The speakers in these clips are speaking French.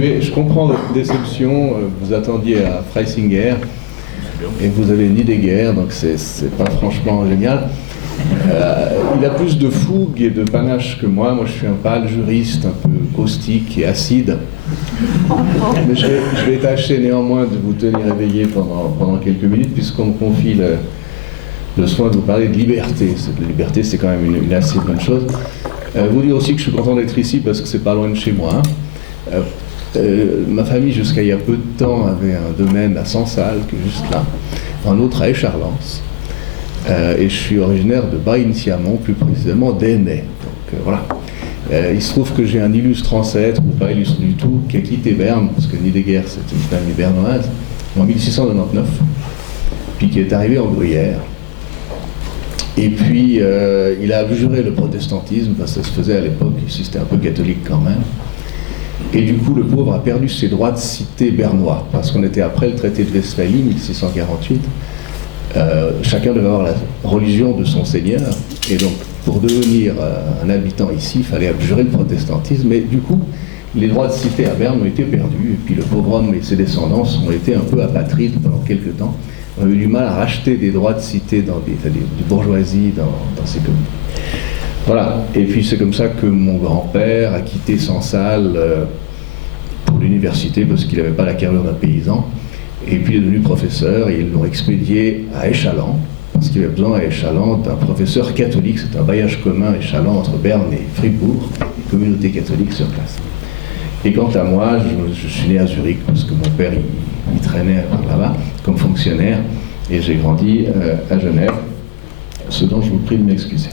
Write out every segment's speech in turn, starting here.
Je comprends votre déception. Vous attendiez à Freisinger et vous avez Heidegger, donc c'est pas franchement génial. Il a plus de fougue et de panache que moi. Moi, je suis un pâle juriste, un peu caustique et acide. Mais je vais tâcher néanmoins de vous tenir éveillé pendant quelques minutes, puisqu'on me confie le soin de vous parler de liberté. La liberté, c'est quand même une assez bonne chose. Vous dire aussi que je suis content d'être ici, parce que c'est pas loin de chez moi. Ma famille, jusqu'à il y a peu de temps, avait un domaine à Sansal, qui est juste là, un autre à Écharlens. Et je suis originaire de Bas-Intiamont, plus précisément d'Ainay. Donc voilà. Il se trouve que j'ai un illustre ancêtre, ou pas illustre du tout, qui a quitté Berne, parce que Heidegger, c'est une famille bernoise, en 1699, puis qui est arrivé en Gruyère. Et puis, il a abjuré le protestantisme, parce que ça se faisait à l'époque, ici c'était un peu catholique quand même. Et du coup, le pauvre a perdu ses droits de cité bernois, parce qu'on était après le traité de Westphalie, 1648. Chacun devait avoir la religion de son seigneur, et donc pour devenir un habitant ici, il fallait abjurer le protestantisme, et du coup, les droits de cité à Berne ont été perdus, et puis le pauvre homme et ses descendants ont été un peu apatrides pendant quelques temps. On a eu du mal à racheter des droits de cité dans des bourgeoisies dans ces communes. Voilà, et puis c'est comme ça que mon grand-père a quitté Sansal pour l'université, parce qu'il n'avait pas la carrure d'un paysan. Et puis il est devenu professeur, et ils l'ont expédié à Échalant, parce qu'il y avait besoin à Échalant d'un professeur catholique. C'est un bailliage commun, Échalant, entre Berne et Fribourg, une communauté catholique sur place. Et quant à moi, je suis né à Zurich, parce que mon père, il traînait par là-bas, comme fonctionnaire, et j'ai grandi à Genève, ce dont je vous prie de m'excuser.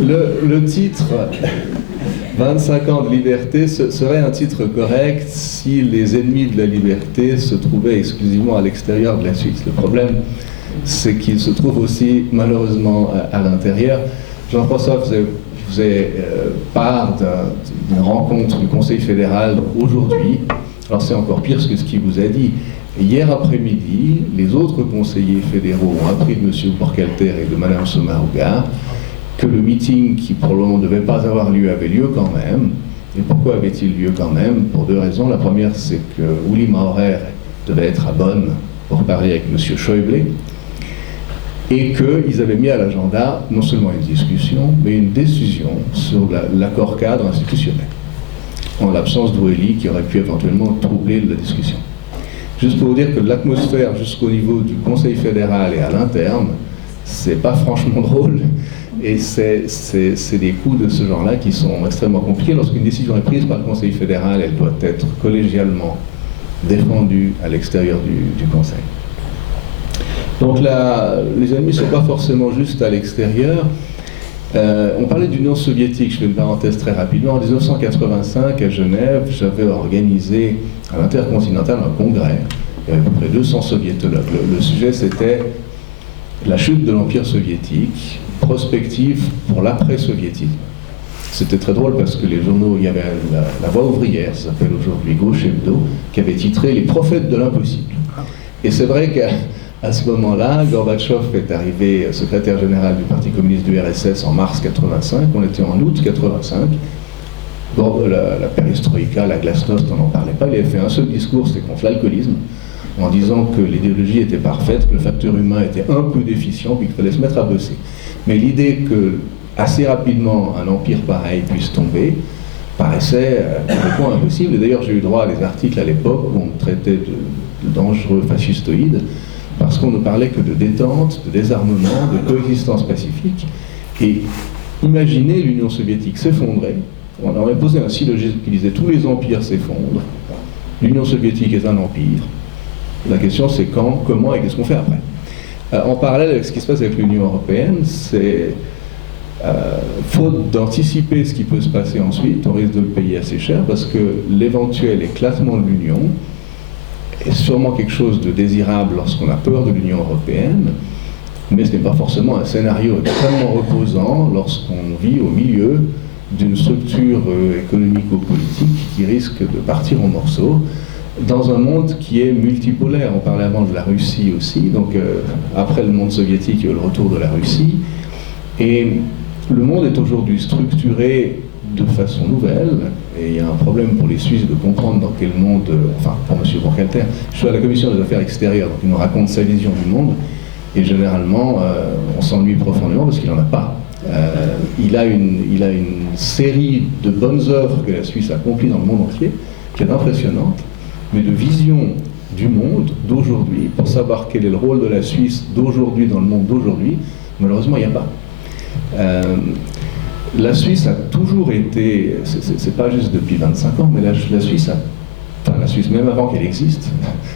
Le titre 25 ans de liberté serait un titre correct si les ennemis de la liberté se trouvaient exclusivement à l'extérieur de la Suisse. Le problème, c'est qu'ils se trouvent aussi malheureusement à l'intérieur. Jean-François faisait part d'une rencontre du Conseil fédéral aujourd'hui. Alors c'est encore pire que ce qu'il vous a dit. Hier après-midi, les autres conseillers fédéraux ont appris de M. Burkhalter et de Mme Sommaruga que le meeting, qui pour le moment ne devait pas avoir lieu, avait lieu quand même. Et pourquoi avait-il lieu quand même? Pour deux raisons. La première, c'est que Uli Maurer devait être à Bonn pour parler avec M. Schäuble, et qu'ils avaient mis à l'agenda non seulement une discussion, mais une décision sur l'accord cadre institutionnel, en l'absence d'Oueli, qui aurait pu éventuellement troubler la discussion. Juste pour vous dire que l'atmosphère jusqu'au niveau du Conseil fédéral et à l'interne, c'est pas franchement drôle, et c'est des coups de ce genre-là qui sont extrêmement compliqués. Lorsqu'une décision est prise par le Conseil fédéral, elle doit être collégialement défendue à l'extérieur du Conseil. Donc les ennemis ne sont pas forcément juste à l'extérieur. On parlait d'Union soviétique, je fais une parenthèse très rapidement. En 1985, à Genève, j'avais organisé à l'Intercontinental un congrès. Il y avait à peu près 200 soviétologues. Le sujet, c'était la chute de l'Empire soviétique, prospective pour l'après-soviétisme. C'était très drôle parce que les journaux, il y avait la Voix ouvrière, ça s'appelle aujourd'hui Gauche Hebdo, qui avait titré « Les prophètes de l'impossible ». Et c'est vrai qu'à ce moment-là, Gorbatchev est arrivé secrétaire général du Parti communiste du RSS en mars 85, on était en août 85. La perestroïka, la glasnost, on n'en parlait pas, il avait fait un seul discours, c'était contre l'alcoolisme, en disant que l'idéologie était parfaite, que le facteur humain était un peu déficient, puis qu'il fallait se mettre à bosser. Mais l'idée que, assez rapidement, un empire pareil puisse tomber, paraissait complètement impossible. Et d'ailleurs, j'ai eu droit à des articles à l'époque où on me traitait de dangereux fascistoïdes, parce qu'on ne parlait que de détente, de désarmement, de coexistence pacifique. Et imaginez l'Union soviétique s'effondrer. On aurait posé un syllogisme qui disait « tous les empires s'effondrent, l'Union soviétique est un empire ». La question c'est quand, comment et qu'est-ce qu'on fait après. En parallèle avec ce qui se passe avec l'Union européenne, c'est faute d'anticiper ce qui peut se passer ensuite, on risque de le payer assez cher, parce que l'éventuel éclatement de l'Union est sûrement quelque chose de désirable lorsqu'on a peur de l'Union européenne, mais ce n'est pas forcément un scénario extrêmement reposant lorsqu'on vit au milieu d'une structure économico-politique qui risque de partir en morceaux dans un monde qui est multipolaire. On parlait avant de la Russie aussi, donc après le monde soviétique, il y a eu le retour de la Russie, et le monde est aujourd'hui structuré de façon nouvelle, et il y a un problème pour les Suisses de comprendre dans quel monde, enfin pour M. Burkhalter, je suis à la commission des affaires extérieures, donc il nous raconte sa vision du monde, et généralement on s'ennuie profondément parce qu'il n'en a pas. Il a une série de bonnes œuvres que la Suisse accomplit dans le monde entier, qui est impressionnante, mais de vision du monde d'aujourd'hui, pour savoir quel est le rôle de la Suisse d'aujourd'hui dans le monde d'aujourd'hui, malheureusement il n'y a pas. La Suisse a toujours été, c'est pas juste depuis 25 ans, mais la Suisse la Suisse même avant qu'elle existe,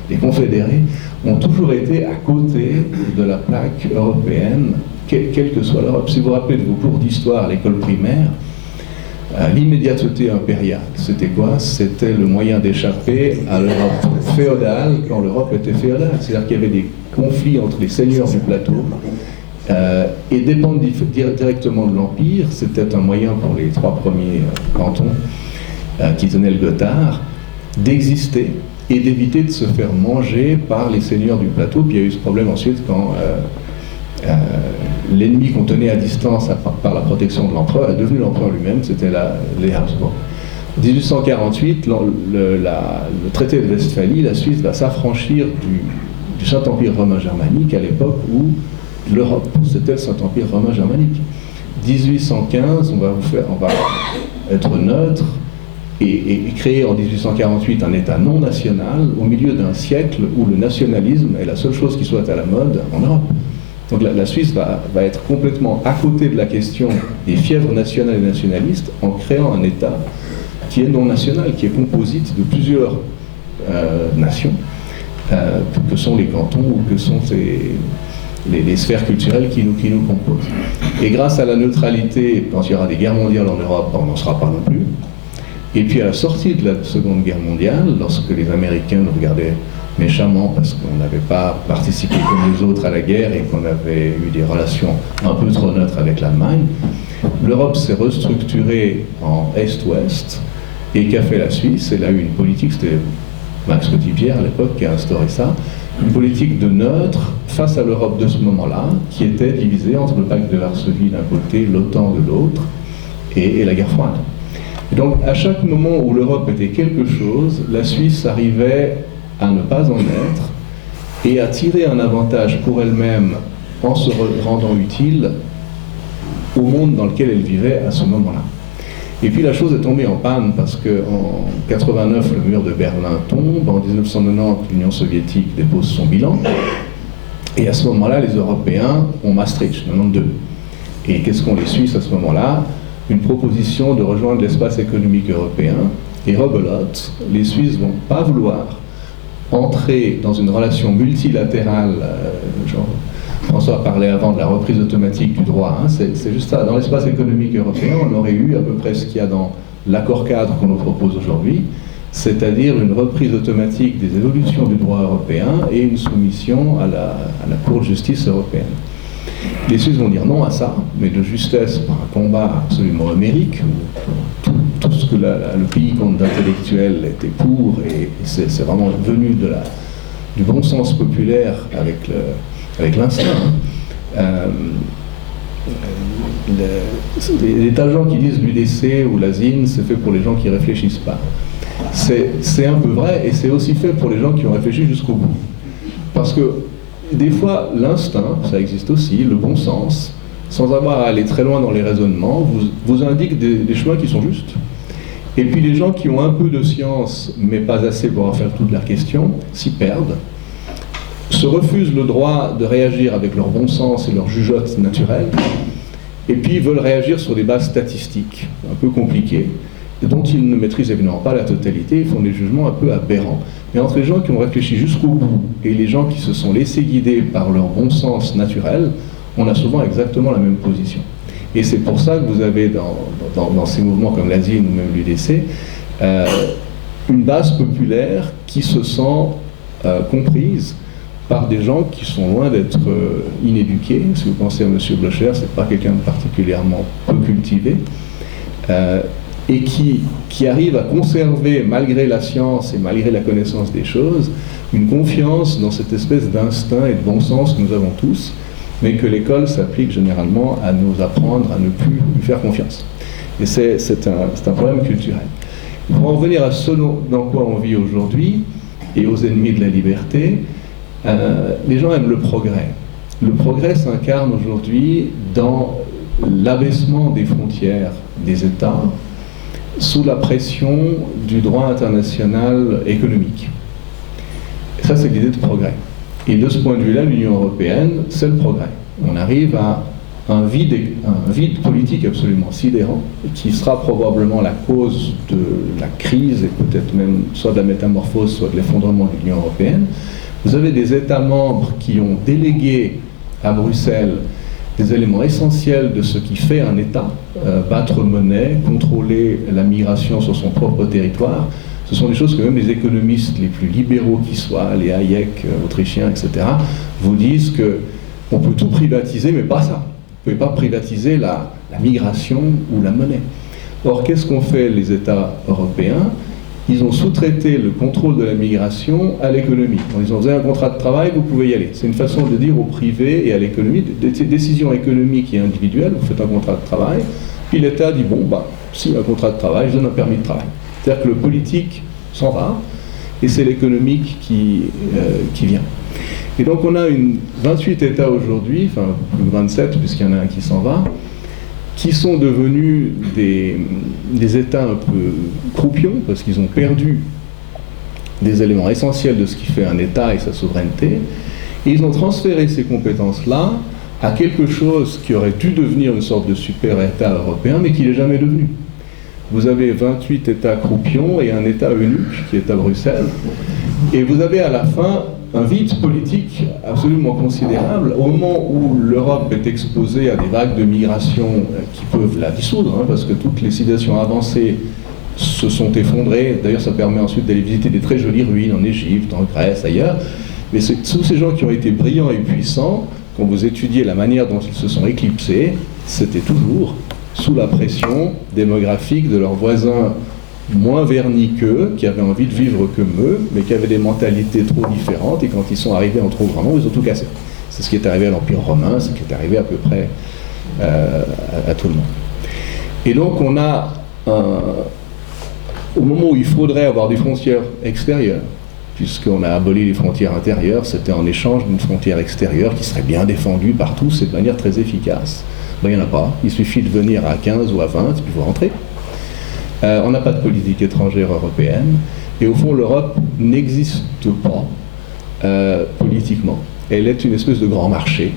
les confédérés ont toujours été à côté de la plaque européenne, quelle que soit l'Europe. Si vous vous rappelez de vos cours d'histoire à l'école primaire, l'immédiateté impériale, c'était quoi? C'était le moyen d'échapper à l'Europe féodale quand l'Europe était féodale. C'est-à-dire qu'il y avait des conflits entre les seigneurs du plateau et dépendre directement de l'Empire. C'était un moyen pour les 3 premiers cantons qui tenaient le Gothard d'exister et d'éviter de se faire manger par les seigneurs du plateau. Puis il y a eu ce problème ensuite quand l'ennemi qu'on tenait à distance par la protection de l'empereur est devenu l'empereur lui-même, c'était les Habsbourg. En 1848, le traité de Westphalie, la Suisse va s'affranchir du Saint-Empire romain germanique à l'époque où l'Europe, c'était le Saint-Empire romain germanique. 1815, on va être neutre et créer en 1848 un État non national au milieu d'un siècle où le nationalisme est la seule chose qui soit à la mode en Europe. Donc la Suisse va être complètement à côté de la question des fièvres nationales et nationalistes en créant un État qui est non national, qui est composite de plusieurs nations, que sont les cantons ou que sont les sphères culturelles qui nous composent. Et grâce à la neutralité, quand il y aura des guerres mondiales en Europe, on n'en sera pas non plus. Et puis à la sortie de la Seconde Guerre mondiale, lorsque les Américains nous regardaient méchamment parce qu'on n'avait pas participé comme les autres à la guerre et qu'on avait eu des relations un peu trop neutres avec l'Allemagne, l'Europe s'est restructurée en Est-Ouest. Et qu'a fait la Suisse? Elle a eu une politique, c'était Max Petitpierre à l'époque qui a instauré ça, une politique de neutre face à l'Europe de ce moment-là, qui était divisée entre le pacte de Varsovie d'un côté, l'OTAN de l'autre, et la guerre froide. Et donc à chaque moment où l'Europe était quelque chose, la Suisse arrivait à ne pas en être et à tirer un avantage pour elle-même en se rendant utile au monde dans lequel elle vivait à ce moment-là. Et puis la chose est tombée en panne parce qu'en 89, le mur de Berlin tombe, en 1990, l'Union soviétique dépose son bilan, et à ce moment-là, les Européens ont Maastricht, 92. Et qu'est-ce qu'ont les Suisses à ce moment-là? Une proposition de rejoindre l'espace économique européen, et rebelote, les Suisses ne vont pas vouloir entrer dans une relation multilatérale, genre François parlait avant de la reprise automatique du droit, hein, c'est juste ça. Dans l'espace économique européen, on aurait eu à peu près ce qu'il y a dans l'accord cadre qu'on nous propose aujourd'hui, c'est-à-dire une reprise automatique des évolutions du droit européen et une soumission à la Cour de justice européenne. Les Suisses vont dire non à ça, mais de justesse par un combat absolument homérique, où tout ce que le pays compte d'intellectuels était pour, et c'est vraiment venu du bon sens populaire avec l'instinct. Les tas de gens qui disent l'UDC ou la ZIN, c'est fait pour les gens qui ne réfléchissent pas. C'est un peu vrai, et c'est aussi fait pour les gens qui ont réfléchi jusqu'au bout. Parce que des fois, l'instinct, ça existe aussi, le bon sens, sans avoir à aller très loin dans les raisonnements, vous indique des chemins qui sont justes. Et puis les gens qui ont un peu de science, mais pas assez pour en faire toute la question, s'y perdent, se refusent le droit de réagir avec leur bon sens et leur jugeote naturelle, et puis veulent réagir sur des bases statistiques, un peu compliquées, dont ils ne maîtrisent évidemment pas la totalité, ils font des jugements un peu aberrants. Mais entre les gens qui ont réfléchi jusqu'au bout et les gens qui se sont laissés guider par leur bon sens naturel, on a souvent exactement la même position. Et c'est pour ça que vous avez dans ces mouvements comme la ZIN ou même l'UDC, une base populaire qui se sent comprise par des gens qui sont loin d'être inéduqués. Si vous pensez à M. Blocher, c'est pas quelqu'un de particulièrement peu cultivé, et qui arrive à conserver, malgré la science et malgré la connaissance des choses, une confiance dans cette espèce d'instinct et de bon sens que nous avons tous, mais que l'école s'applique généralement à nous apprendre à ne plus lui faire confiance. Et c'est un problème culturel. Pour en revenir à ce dans quoi on vit aujourd'hui, et aux ennemis de la liberté, les gens aiment le progrès. Le progrès s'incarne aujourd'hui dans l'abaissement des frontières des États sous la pression du droit international économique. Et ça, c'est l'idée de progrès. Et de ce point de vue-là, l'Union européenne, c'est le progrès. On arrive à un vide politique absolument sidérant, qui sera probablement la cause de la crise, et peut-être même soit de la métamorphose, soit de l'effondrement de l'Union européenne. Vous avez des États membres qui ont délégué à Bruxelles des éléments essentiels de ce qui fait un État, battre monnaie, contrôler la migration sur son propre territoire. Ce sont des choses que même les économistes les plus libéraux qui soient, les Hayek, autrichiens, etc., vous disent qu'on peut tout privatiser, mais pas ça. Vous ne pouvez pas privatiser la migration ou la monnaie. Or, qu'est-ce qu'ont fait les États européens? Ils ont sous-traité le contrôle de la migration à l'économie. Ils ont fait un contrat de travail, vous pouvez y aller. C'est une façon de dire au privé et à l'économie, des décisions économiques et individuelles, vous faites un contrat de travail, puis l'État dit, bon, si un contrat de travail, je donne un permis de travail. C'est-à-dire que le politique s'en va, et c'est l'économique qui vient. Et donc on a 28 États aujourd'hui, enfin plus 27 puisqu'il y en a un qui s'en va, qui sont devenus des États un peu croupions, parce qu'ils ont perdu des éléments essentiels de ce qui fait un État et sa souveraineté, et ils ont transféré ces compétences-là à quelque chose qui aurait dû devenir une sorte de super-État européen, mais qui n'est jamais devenu. Vous avez 28 États croupions et un État eunuque qui est à Bruxelles, et vous avez à la fin un vide politique absolument considérable au moment où l'Europe est exposée à des vagues de migration qui peuvent la dissoudre, parce que toutes les civilisations avancées se sont effondrées. D'ailleurs, ça permet ensuite d'aller visiter des très jolies ruines en Égypte, en Grèce, ailleurs. Mais tous ces gens qui ont été brillants et puissants, quand vous étudiez la manière dont ils se sont éclipsés, c'était toujours sous la pression démographique de leurs voisins moins vernis qu'eux, qui avaient envie de vivre comme eux, mais qui avaient des mentalités trop différentes, et quand ils sont arrivés en trop grand nombre, ils ont tout cassé. C'est ce qui est arrivé à l'Empire romain, c'est ce qui est arrivé à peu près à tout le monde. Et donc on a, au moment où il faudrait avoir des frontières extérieures, puisqu'on a aboli les frontières intérieures, c'était en échange d'une frontière extérieure qui serait bien défendue par tous et de manière très efficace. Ben, il n'y en a pas, il suffit de venir à 15 ou à 20, puis vous rentrez. On n'a pas de politique étrangère européenne, et au fond l'Europe n'existe pas politiquement. Elle est une espèce de grand marché,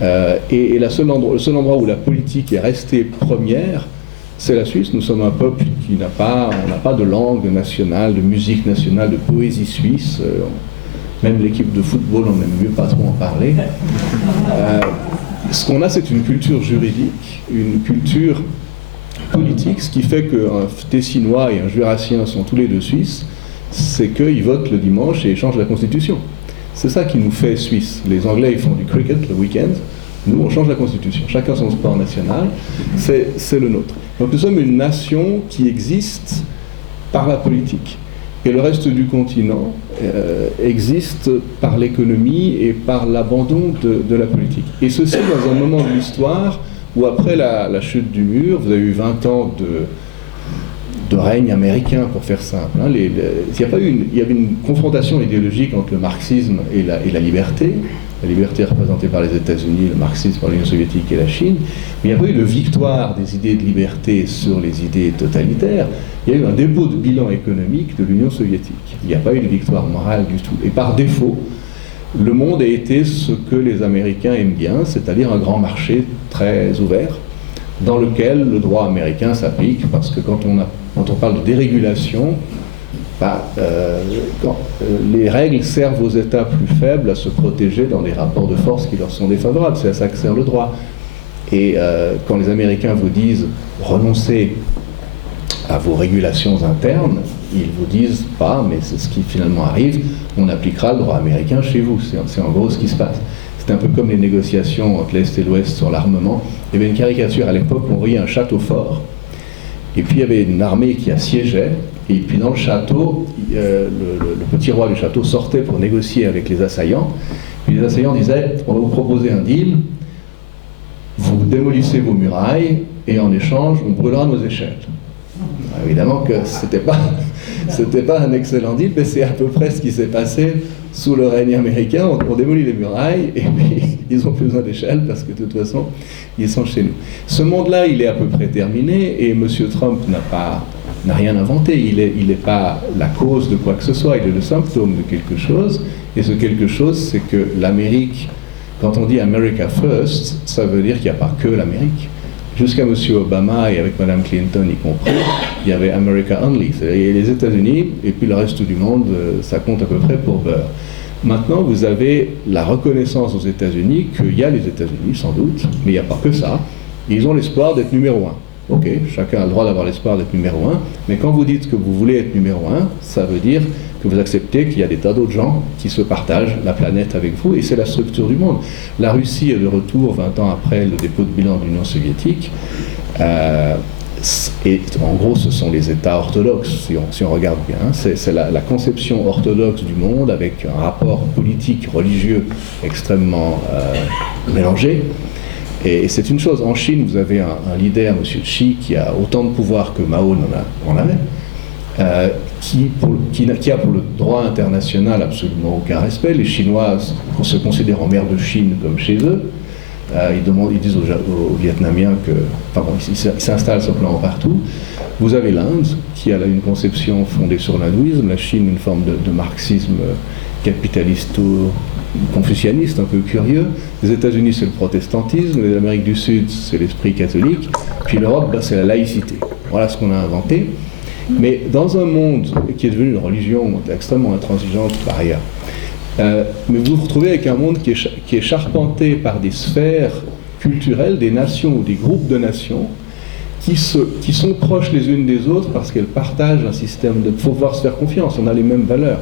et le seul endroit où la politique est restée première, c'est la Suisse. Nous sommes un peuple qui n'a pas de langue nationale, de musique nationale, de poésie suisse. Même l'équipe de football, on n'aime mieux pas trop en parler. Ce qu'on a, c'est une culture juridique, une culture politique. Ce qui fait qu'un Tessinois et un Jurassien sont tous les deux Suisses, c'est qu'ils votent le dimanche et échangent la Constitution. C'est ça qui nous fait Suisse. Les Anglais, ils font du cricket le week-end. Nous, on change la Constitution. Chacun son sport national. C'est le nôtre. Donc nous sommes une nation qui existe par la politique. Et le reste du continent existe par l'économie et par l'abandon de la politique. Et ceci dans un moment de l'histoire où après la chute du mur, vous avez eu 20 ans de règne américain, pour faire simple. Hein. Il y avait une confrontation idéologique entre le marxisme et la liberté. La liberté représentée par les États-Unis, le marxisme par l'Union soviétique et la Chine. Mais il n'y a pas eu de victoire des idées de liberté sur les idées totalitaires. Il y a eu un dépôt de bilan économique de l'Union soviétique. Il n'y a pas eu de victoire morale du tout. Et par défaut, le monde a été ce que les Américains aiment bien, c'est-à-dire un grand marché très ouvert, dans lequel le droit américain s'applique, parce que quand on parle de dérégulation, les règles servent aux États plus faibles à se protéger dans des rapports de force qui leur sont défavorables. C'est à ça que sert le droit. Et quand les Américains vous disent renoncez à vos régulations internes, ils vous disent pas, mais c'est ce qui finalement arrive, on appliquera le droit américain chez vous. C'est en gros ce qui se passe. C'est un peu comme les négociations entre l'Est et l'Ouest sur l'armement. Il y avait une caricature à l'époque où on voyait un château fort, et puis il y avait une armée qui assiégeait, et puis dans le château, le petit roi du château sortait pour négocier avec les assaillants. Puis les assaillants disaient, on va vous proposer un deal, vous démolissez vos murailles et en échange, on brûlera nos échelles. Évidemment que c'était pas un excellent deal, mais c'est à peu près ce qui s'est passé sous le règne américain. On démolit les murailles et puis ils n'ont plus besoin d'échelles parce que de toute façon, ils sont chez nous. Ce monde-là, il est à peu près terminé et M. Trump n'a rien inventé. Il n'est pas la cause de quoi que ce soit, il est le symptôme de quelque chose. Et ce quelque chose, c'est que l'Amérique, quand on dit America First, ça veut dire qu'il n'y a pas que l'Amérique. Jusqu'à M. Obama et avec Mme Clinton y compris, il y avait America Only, c'est-à-dire les États-Unis et puis le reste du monde, ça compte à peu près pour beurre. Maintenant, vous avez la reconnaissance aux États-Unis qu'il y a les États-Unis, sans doute, mais il n'y a pas que ça. Ils ont l'espoir d'être numéro un. Ok, chacun a le droit d'avoir l'espoir d'être numéro un, mais quand vous dites que vous voulez être numéro un, ça veut dire que vous acceptez qu'il y a des tas d'autres gens qui se partagent la planète avec vous, et c'est la structure du monde. La Russie est de retour 20 ans après le dépôt de bilan de l'Union soviétique, et en gros ce sont les États orthodoxes, si on regarde bien, c'est la conception orthodoxe du monde avec un rapport politique, religieux extrêmement mélangé. Et c'est une chose, en Chine vous avez un leader, M. Xi, qui a autant de pouvoir que Mao en avait, qui a pour le droit international absolument aucun respect. Les Chinois se considèrent en mer de Chine comme chez eux. Ils disent aux Vietnamiens que... Enfin bon, ils s'installent simplement partout. Vous avez l'Inde, qui a une conception fondée sur l'hindouisme, la Chine une forme de marxisme capitalisto-confucianiste, un peu curieux. Les États-Unis, c'est le protestantisme, l'Amérique du Sud, c'est l'esprit catholique, puis l'Europe, c'est la laïcité. Voilà ce qu'on a inventé. Mais dans un monde qui est devenu une religion extrêmement intransigeante par ailleurs, mais vous vous retrouvez avec un monde qui est charpenté par des sphères culturelles, des nations ou des groupes de nations qui sont proches les unes des autres parce qu'elles partagent un système de... Il faut pouvoir se faire confiance, on a les mêmes valeurs.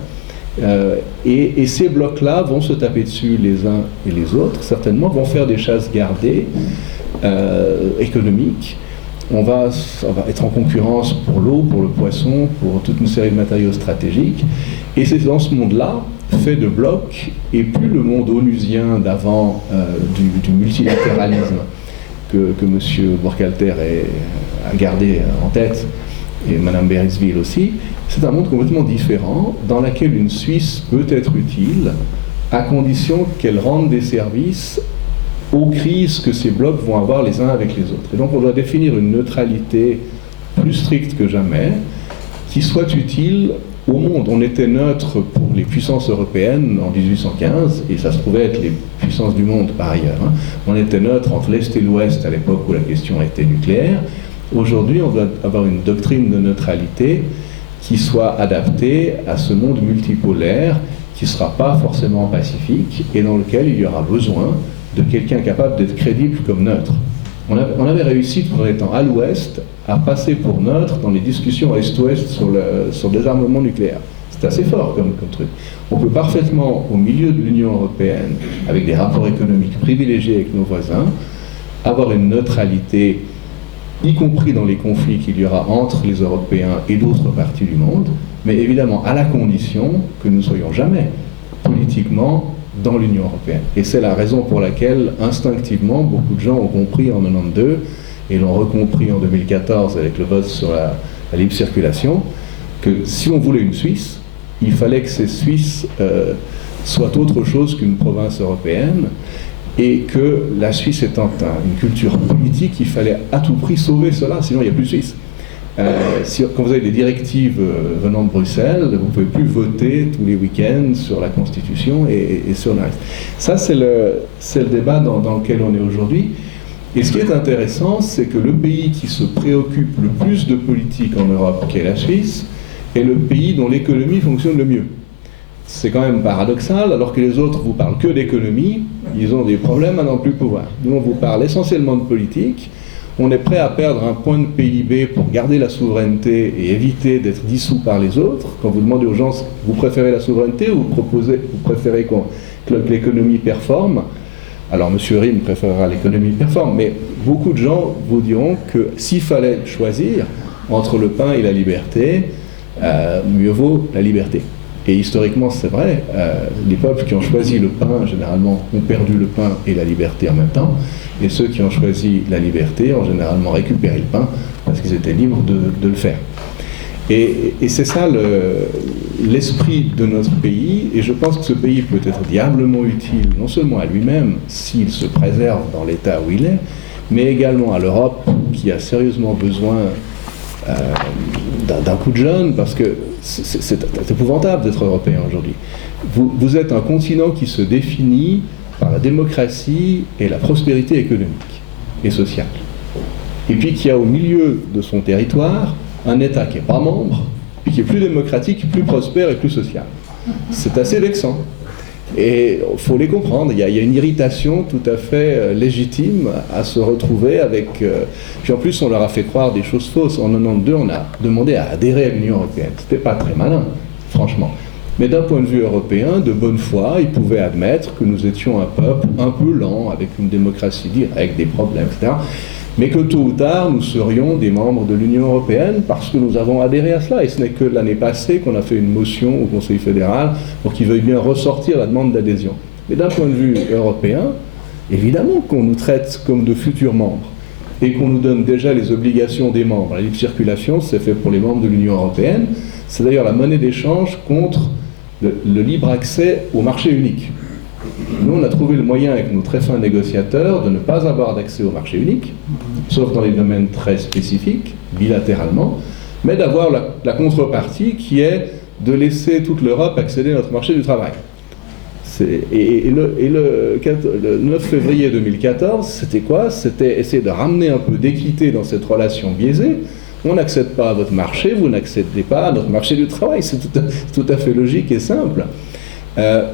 Et ces blocs-là vont se taper dessus les uns et les autres, certainement, vont faire des chasses gardées économiques. On va être en concurrence pour l'eau, pour le poisson, pour toute une série de matériaux stratégiques. Et c'est dans ce monde-là, fait de blocs, et plus le monde onusien d'avant du multilatéralisme que M. Burkhalter a gardé en tête, et Mme Beresville aussi, c'est un monde complètement différent dans lequel une Suisse peut être utile à condition qu'elle rende des services aux crises que ces blocs vont avoir les uns avec les autres. Et donc on doit définir une neutralité plus stricte que jamais qui soit utile au monde. On était neutre pour les puissances européennes en 1815, et ça se trouvait être les puissances du monde par ailleurs. On était neutre entre l'Est et l'Ouest à l'époque où la question était nucléaire. Aujourd'hui, on doit avoir une doctrine de neutralité qui soit adaptée à ce monde multipolaire, qui ne sera pas forcément pacifique, et dans lequel il y aura besoin de quelqu'un capable d'être crédible comme neutre. On avait réussi, en étant à l'Ouest, à passer pour neutre dans les discussions Est-Ouest sur le désarmement nucléaire. C'est assez fort comme truc. On peut parfaitement, au milieu de l'Union européenne, avec des rapports économiques privilégiés avec nos voisins, avoir une neutralité, y compris dans les conflits qu'il y aura entre les Européens et d'autres parties du monde, mais évidemment à la condition que nous ne soyons jamais politiquement dans l'Union européenne. Et c'est la raison pour laquelle, instinctivement, beaucoup de gens ont compris en 92 et l'ont recompris en 2014 avec le vote sur la libre circulation, que si on voulait une Suisse, il fallait que ces Suisses soient autre chose qu'une province européenne, et que la Suisse étant une culture politique, il fallait à tout prix sauver cela, sinon il n'y a plus de Suisse. Quand vous avez des directives venant de Bruxelles, vous ne pouvez plus voter tous les week-ends sur la Constitution et sur le reste. Ça, c'est le débat dans lequel on est aujourd'hui. Et ce qui est intéressant, c'est que le pays qui se préoccupe le plus de politique en Europe, qui est la Suisse, est le pays dont l'économie fonctionne le mieux. C'est quand même paradoxal, alors que les autres vous parlent que d'économie, ils ont des problèmes à n'en plus pouvoir. Nous, on vous parle essentiellement de politique. On est prêt à perdre un point de PIB pour garder la souveraineté et éviter d'être dissous par les autres. Quand vous demandez aux gens, vous préférez la souveraineté ou vous préférez que l'économie performe? Alors M. Rym préférera l'économie performe, mais beaucoup de gens vous diront que s'il fallait choisir entre le pain et la liberté, mieux vaut la liberté. Et historiquement, c'est vrai, les peuples qui ont choisi le pain, généralement, ont perdu le pain et la liberté en même temps. Et ceux qui ont choisi la liberté ont généralement récupéré le pain parce qu'ils étaient libres de le faire. Et c'est ça l'esprit de notre pays, et je pense que ce pays peut être diablement utile, non seulement à lui-même, s'il se préserve dans l'état où il est, mais également à l'Europe, qui a sérieusement besoin d'un coup de jeune, parce que c'est épouvantable d'être européen aujourd'hui. Vous êtes un continent qui se définit par la démocratie et la prospérité économique et sociale. Et puis qui a au milieu de son territoire un État qui n'est pas membre, puis qui est plus démocratique, plus prospère et plus social. C'est assez vexant. Et il faut les comprendre, il y a une irritation tout à fait légitime à se retrouver avec... puis en plus, on leur a fait croire des choses fausses. En 92, on a demandé à adhérer à l'Union européenne. C'était pas très malin, franchement. Mais d'un point de vue européen, de bonne foi, ils pouvaient admettre que nous étions un peuple un peu lent, avec une démocratie directe, des problèmes, etc., mais que tôt ou tard, nous serions des membres de l'Union européenne parce que nous avons adhéré à cela. Et ce n'est que l'année passée qu'on a fait une motion au Conseil fédéral pour qu'il veuille bien ressortir la demande d'adhésion. Mais d'un point de vue européen, évidemment qu'on nous traite comme de futurs membres et qu'on nous donne déjà les obligations des membres. La libre circulation, c'est fait pour les membres de l'Union européenne. C'est d'ailleurs la monnaie d'échange contre le libre accès au marché unique. Nous, on a trouvé le moyen, avec nos très fins négociateurs, de ne pas avoir d'accès au marché unique, sauf dans les domaines très spécifiques, bilatéralement, mais d'avoir la contrepartie qui est de laisser toute l'Europe accéder à notre marché du travail. Le 9 février 2014, c'était quoi? C'était essayer de ramener un peu d'équité dans cette relation biaisée. On n'accède pas à votre marché, vous n'accédez pas à notre marché du travail. C'est tout à fait logique et simple.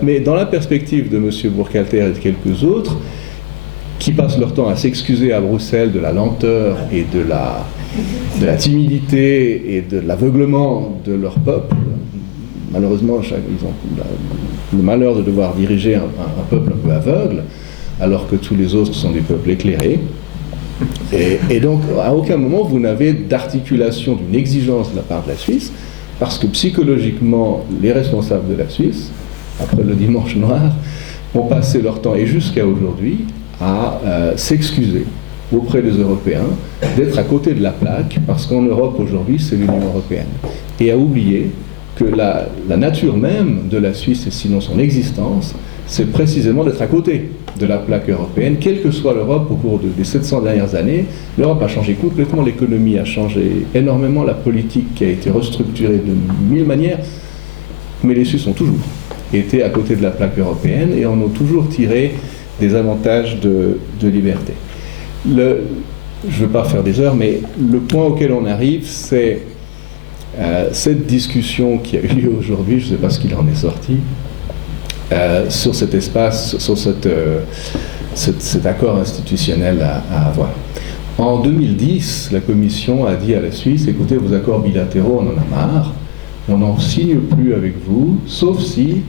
Mais dans la perspective de M. Burkhalter et de quelques autres, qui passent leur temps à s'excuser à Bruxelles de la lenteur et de la timidité et de l'aveuglement de leur peuple, malheureusement, ils ont le malheur de devoir diriger un peuple un peu aveugle, alors que tous les autres sont des peuples éclairés. Et donc, à aucun moment, vous n'avez d'articulation d'une exigence de la part de la Suisse, parce que psychologiquement, les responsables de la Suisse, après le dimanche noir, ont passé leur temps, et jusqu'à aujourd'hui, à s'excuser auprès des Européens d'être à côté de la plaque, parce qu'en Europe, aujourd'hui, c'est l'Union européenne. Et à oublier que la nature même de la Suisse, et sinon son existence, c'est précisément d'être à côté de la plaque européenne, quelle que soit l'Europe au cours des 700 dernières années. L'Europe a changé complètement, l'économie a changé énormément, la politique qui a été restructurée de mille manières, mais les Suisses ont toujours été à côté de la plaque européenne et en ont toujours tiré des avantages de liberté. Je ne veux pas faire des heures, mais le point auquel on arrive, c'est cette discussion qui a eu lieu aujourd'hui, je ne sais pas ce qu'il en est sorti, sur cet espace, sur cet accord institutionnel à avoir. En 2010, la Commission a dit à la Suisse, écoutez, vos accords bilatéraux, on en a marre, on n'en signe plus avec vous, sauf si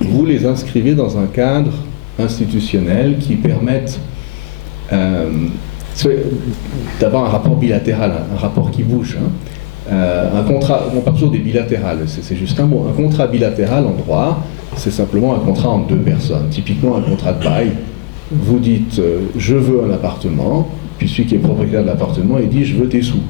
vous les inscrivez dans un cadre institutionnel qui permette d'avoir un rapport bilatéral, un rapport qui bouge. Un contrat, on parle toujours des bilatérales, c'est juste un mot. Un contrat bilatéral en droit, c'est simplement un contrat entre deux personnes. Typiquement un contrat de bail. Vous dites je veux un appartement, puis celui qui est propriétaire de l'appartement, il dit je veux tes sous.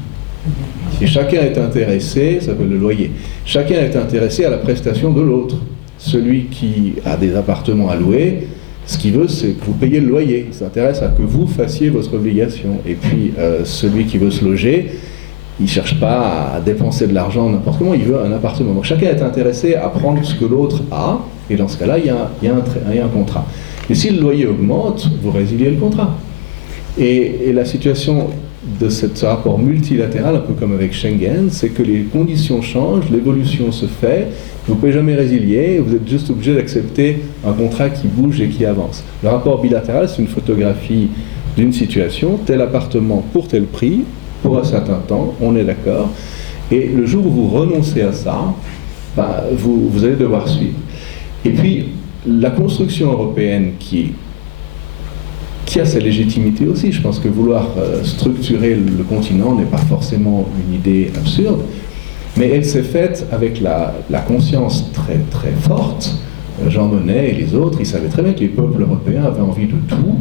Et chacun est intéressé, ça s'appelle le loyer, chacun est intéressé à la prestation de l'autre. Celui qui a des appartements à louer, ce qu'il veut, c'est que vous payiez le loyer. Il s'intéresse à que vous fassiez votre obligation. Et puis, celui qui veut se loger, il ne cherche pas à dépenser de l'argent n'importe comment, il veut un appartement. Donc, chacun est intéressé à prendre ce que l'autre a, et dans ce cas-là, il y a un contrat. Et si le loyer augmente, vous résiliez le contrat. Et la situation de ce rapport multilatéral, un peu comme avec Schengen, c'est que les conditions changent, l'évolution se fait, vous ne pouvez jamais résilier, vous êtes juste obligé d'accepter un contrat qui bouge et qui avance. Le rapport bilatéral, c'est une photographie d'une situation, tel appartement pour tel prix, pour un certain temps, on est d'accord, et le jour où vous renoncez à ça, vous allez devoir suivre. Et puis, la construction européenne qui a sa légitimité aussi, je pense que vouloir structurer le continent n'est pas forcément une idée absurde, mais elle s'est faite avec la conscience très très forte. Jean Monnet et les autres, ils savaient très bien que les peuples européens avaient envie de tout,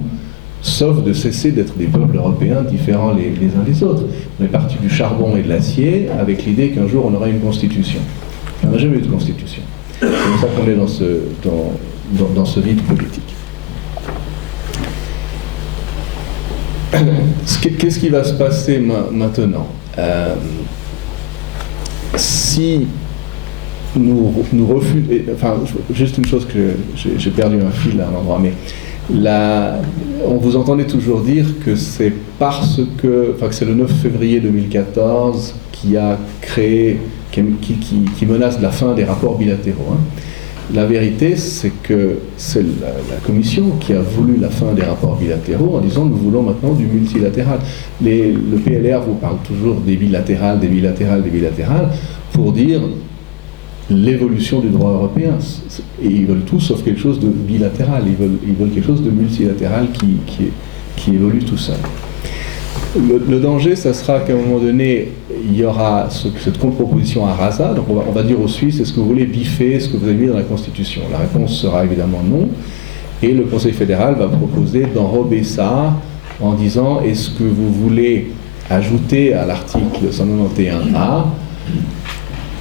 sauf de cesser d'être des peuples européens différents les uns des autres. On est parti du charbon et de l'acier avec l'idée qu'un jour on aura une constitution. On n'a jamais eu de constitution. C'est pour ça qu'on est dans ce vide politique. Qu'est-ce qui va se passer maintenant? Si nous refusons... Enfin, juste une chose que j'ai perdu un fil à un endroit, mais on vous entendait toujours dire que c'est parce que... Enfin, que c'est le 9 février 2014 qui a créé... qui menace la fin des rapports bilatéraux. Hein. La vérité, c'est que c'est la Commission qui a voulu la fin des rapports bilatéraux en disant nous voulons maintenant du multilatéral. Le PLR vous parle toujours des bilatérales, pour dire l'évolution du droit européen. Et ils veulent tout sauf quelque chose de bilatéral. Ils veulent quelque chose de multilatéral qui évolue tout seul. Le danger, ça sera qu'à un moment donné, il y aura cette contre-proposition à rasa. Donc on va dire aux Suisses, est-ce que vous voulez biffer ce que vous avez mis dans la Constitution? La réponse sera évidemment non. Et le Conseil fédéral va proposer d'enrober ça en disant, est-ce que vous voulez ajouter à l'article 191A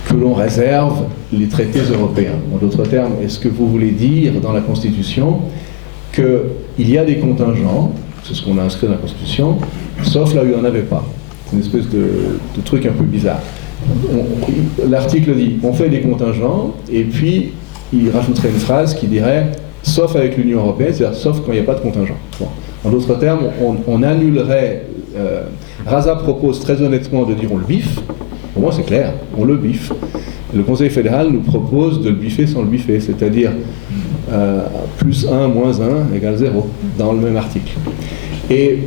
que l'on réserve les traités européens? En d'autres termes, est-ce que vous voulez dire dans la Constitution qu'il y a des contingents, c'est ce qu'on a inscrit dans la Constitution, sauf là où il n'y en avait pas. C'est une espèce de truc un peu bizarre. L'article dit, on fait des contingents, et puis il rajouterait une phrase qui dirait, sauf avec l'Union européenne, c'est-à-dire sauf quand il n'y a pas de contingent. Bon. En d'autres termes, on annulerait... Rasa propose très honnêtement de dire on le biffe. Pour moi c'est clair, on le biffe. Le Conseil fédéral nous propose de le biffer sans le biffer, c'est-à-dire plus 1, moins 1 égale 0, dans le même article. Et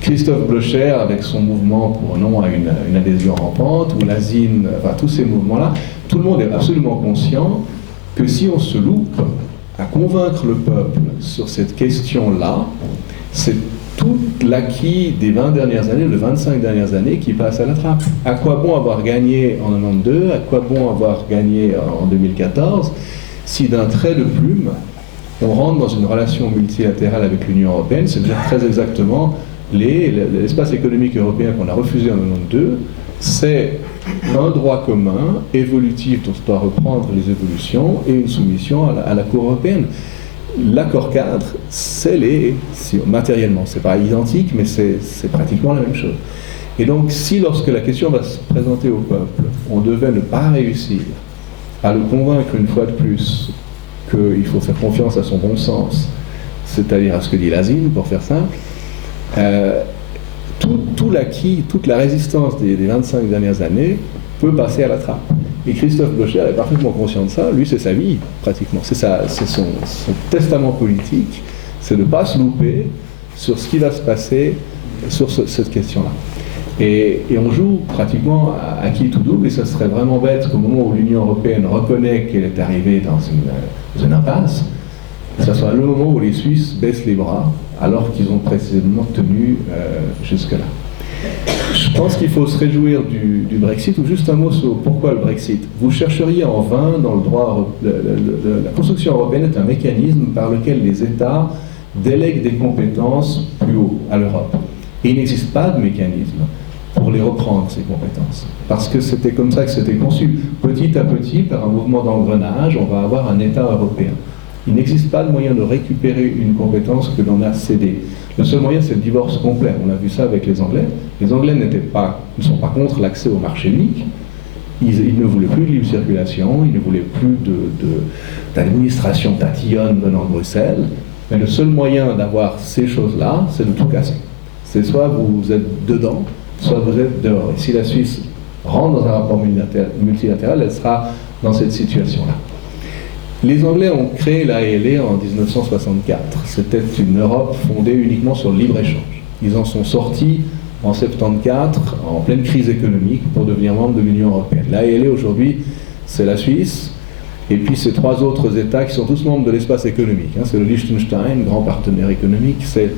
Christophe Blocher, avec son mouvement pour non à une adhésion rampante, ou l'ASIN, enfin tous ces mouvements-là, tout le monde est absolument conscient que si on se loupe à convaincre le peuple sur cette question-là, c'est tout l'acquis des 20 dernières années, les 25 dernières années qui passe à la trappe. À quoi bon avoir gagné en 92, à quoi bon avoir gagné en 2014, si d'un trait de plume, on rentre dans une relation multilatérale avec l'Union européenne, c'est-à-dire très exactement l'espace économique européen qu'on a refusé en 92, c'est un droit commun, évolutif, dont on doit reprendre les évolutions, et une soumission à la Cour européenne. L'accord cadre, matériellement, c'est pas identique, mais c'est pratiquement la même chose. Et donc, si lorsque la question va se présenter au peuple, on devait ne pas réussir à le convaincre une fois de plus qu'il faut faire confiance à son bon sens, c'est-à-dire à ce que dit l'ASIN, pour faire simple, tout l'acquis, toute la résistance des 25 dernières années peut passer à la trappe. Et Christophe Blocher est parfaitement conscient de ça. Lui, c'est sa vie, pratiquement. C'est son testament politique, c'est de ne pas se louper sur ce qui va se passer sur cette question-là. Et on joue pratiquement à qui tout double, et ça serait vraiment bête qu'au moment où l'Union européenne reconnaît qu'elle est arrivée dans une impasse, ça soit le moment où les Suisses baissent les bras, alors qu'ils ont précisément tenu jusque-là. Je pense qu'il faut se réjouir du Brexit, ou juste un mot sur pourquoi le Brexit. Vous chercheriez en vain dans le droit... la construction européenne est un mécanisme par lequel les États délèguent des compétences plus haut à l'Europe. Et il n'existe pas de mécanisme pour les reprendre, ces compétences. Parce que c'était comme ça que c'était conçu. Petit à petit, par un mouvement d'engrenage, on va avoir un État européen. Il n'existe pas de moyen de récupérer une compétence que l'on a cédée. Le seul moyen, c'est le divorce complet. On a vu ça avec les Anglais. Les Anglais ne sont pas contre l'accès au marché unique. Ils ne voulaient plus de libre circulation, ils ne voulaient plus d'administration tatillonne venant de Bruxelles. Mais le seul moyen d'avoir ces choses-là, c'est de tout casser. C'est soit vous êtes dedans, soit vous êtes dehors. Et si la Suisse rentre dans un rapport multilatéral, elle sera dans cette situation-là. Les Anglais ont créé la ALE en 1964. C'était une Europe fondée uniquement sur le libre-échange. Ils en sont sortis en 1974, en pleine crise économique, pour devenir membre de l'Union européenne. La ALE aujourd'hui, c'est la Suisse, et puis ces 3 autres États qui sont tous membres de l'espace économique. C'est le Liechtenstein, grand partenaire économique, c'est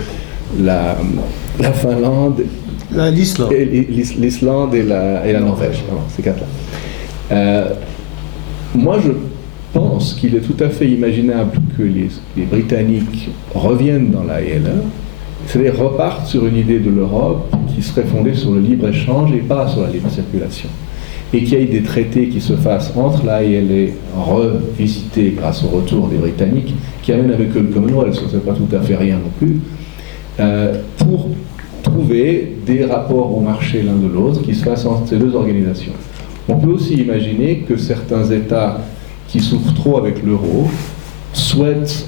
la Finlande, l'Islande et la Norvège. Ces 4-là. Moi, je pense qu'il est tout à fait imaginable que les Britanniques reviennent dans la ALE, c'est-à-dire repartent sur une idée de l'Europe qui serait fondée sur le libre-échange et pas sur la libre circulation. Et qu'il y ait des traités qui se fassent entre là et elle revisités grâce au retour des Britanniques, qui amènent avec eux le Commonwealth, ce n'est pas tout à fait rien non plus, pour trouver des rapports au marché l'un de l'autre qui se fassent entre ces deux organisations. On peut aussi imaginer que certains États qui souffrent trop avec l'euro souhaitent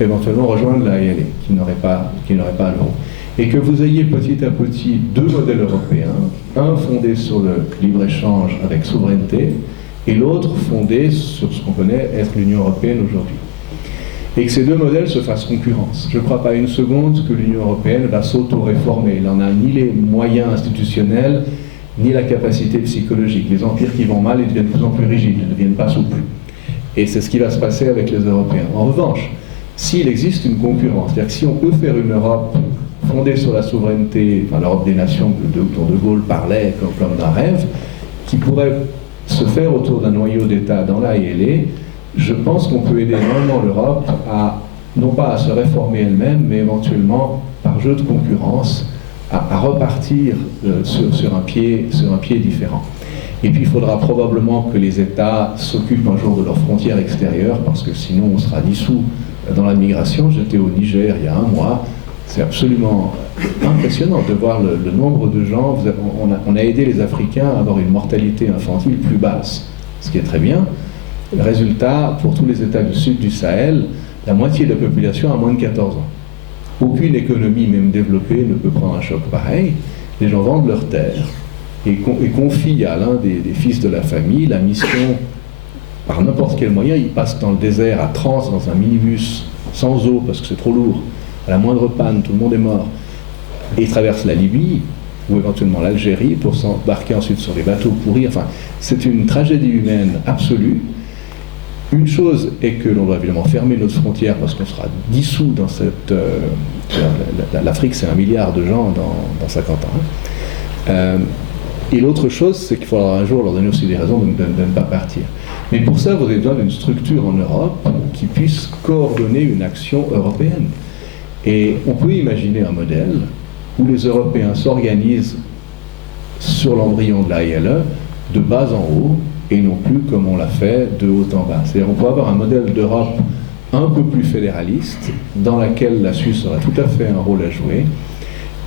éventuellement rejoindre la ALA, qui n'aurait pas l'euro. Et que vous ayez petit à petit deux modèles européens, un fondé sur le libre-échange avec souveraineté, et l'autre fondé sur ce qu'on connaît être l'Union européenne aujourd'hui. Et que ces deux modèles se fassent concurrence. Je ne crois pas une seconde que l'Union européenne va s'auto-réformer. Elle n'en a ni les moyens institutionnels, ni la capacité psychologique. Les empires qui vont mal, ils deviennent de plus en plus rigides, ils ne deviennent pas souples. Et c'est ce qui va se passer avec les Européens. En revanche, s'il existe une concurrence, c'est-à-dire que si on peut faire une Europe fondée sur la souveraineté, enfin l'Europe des nations dont De Gaulle parlait comme d'un rêve, qui pourrait se faire autour d'un noyau d'État dans la ALA, je pense qu'on peut aider énormément l'Europe à, non pas à se réformer elle-même, mais éventuellement, par jeu de concurrence, à repartir sur un pied différent. Et puis il faudra probablement que les États s'occupent un jour de leurs frontières extérieures, parce que sinon on sera dissous dans la migration. J'étais au Niger il y a un mois. C'est absolument impressionnant de voir le nombre de gens. On a aidé les Africains à avoir une mortalité infantile plus basse, ce qui est très bien. Le résultat, pour tous les États du sud du Sahel, la moitié de la population a moins de 14 ans. Aucune économie, même développée, ne peut prendre un choc pareil. Les gens vendent leurs terres et confient à l'un des fils de la famille la mission, par n'importe quel moyen. Il passe dans le désert à Trans, dans un minibus, sans eau, parce que c'est trop lourd. À la moindre panne, tout le monde est mort. Et il traverse la Libye, ou éventuellement l'Algérie, pour s'embarquer ensuite sur des bateaux pourris. Enfin, c'est une tragédie humaine absolue. Une chose est que l'on doit évidemment fermer notre frontière parce qu'on sera dissous dans cette... l'Afrique, c'est 1 milliard de gens dans 50 ans. Et l'autre chose, c'est qu'il faudra un jour leur donner aussi des raisons de ne pas partir. Mais pour ça, vous avez besoin d'une structure en Europe qui puisse coordonner une action européenne. Et on peut imaginer un modèle où les Européens s'organisent sur l'embryon de la ILE de bas en haut, et non plus comme on l'a fait de haut en bas. C'est-à-dire qu'on peut avoir un modèle d'Europe un peu plus fédéraliste, dans laquelle la Suisse aurait tout à fait un rôle à jouer,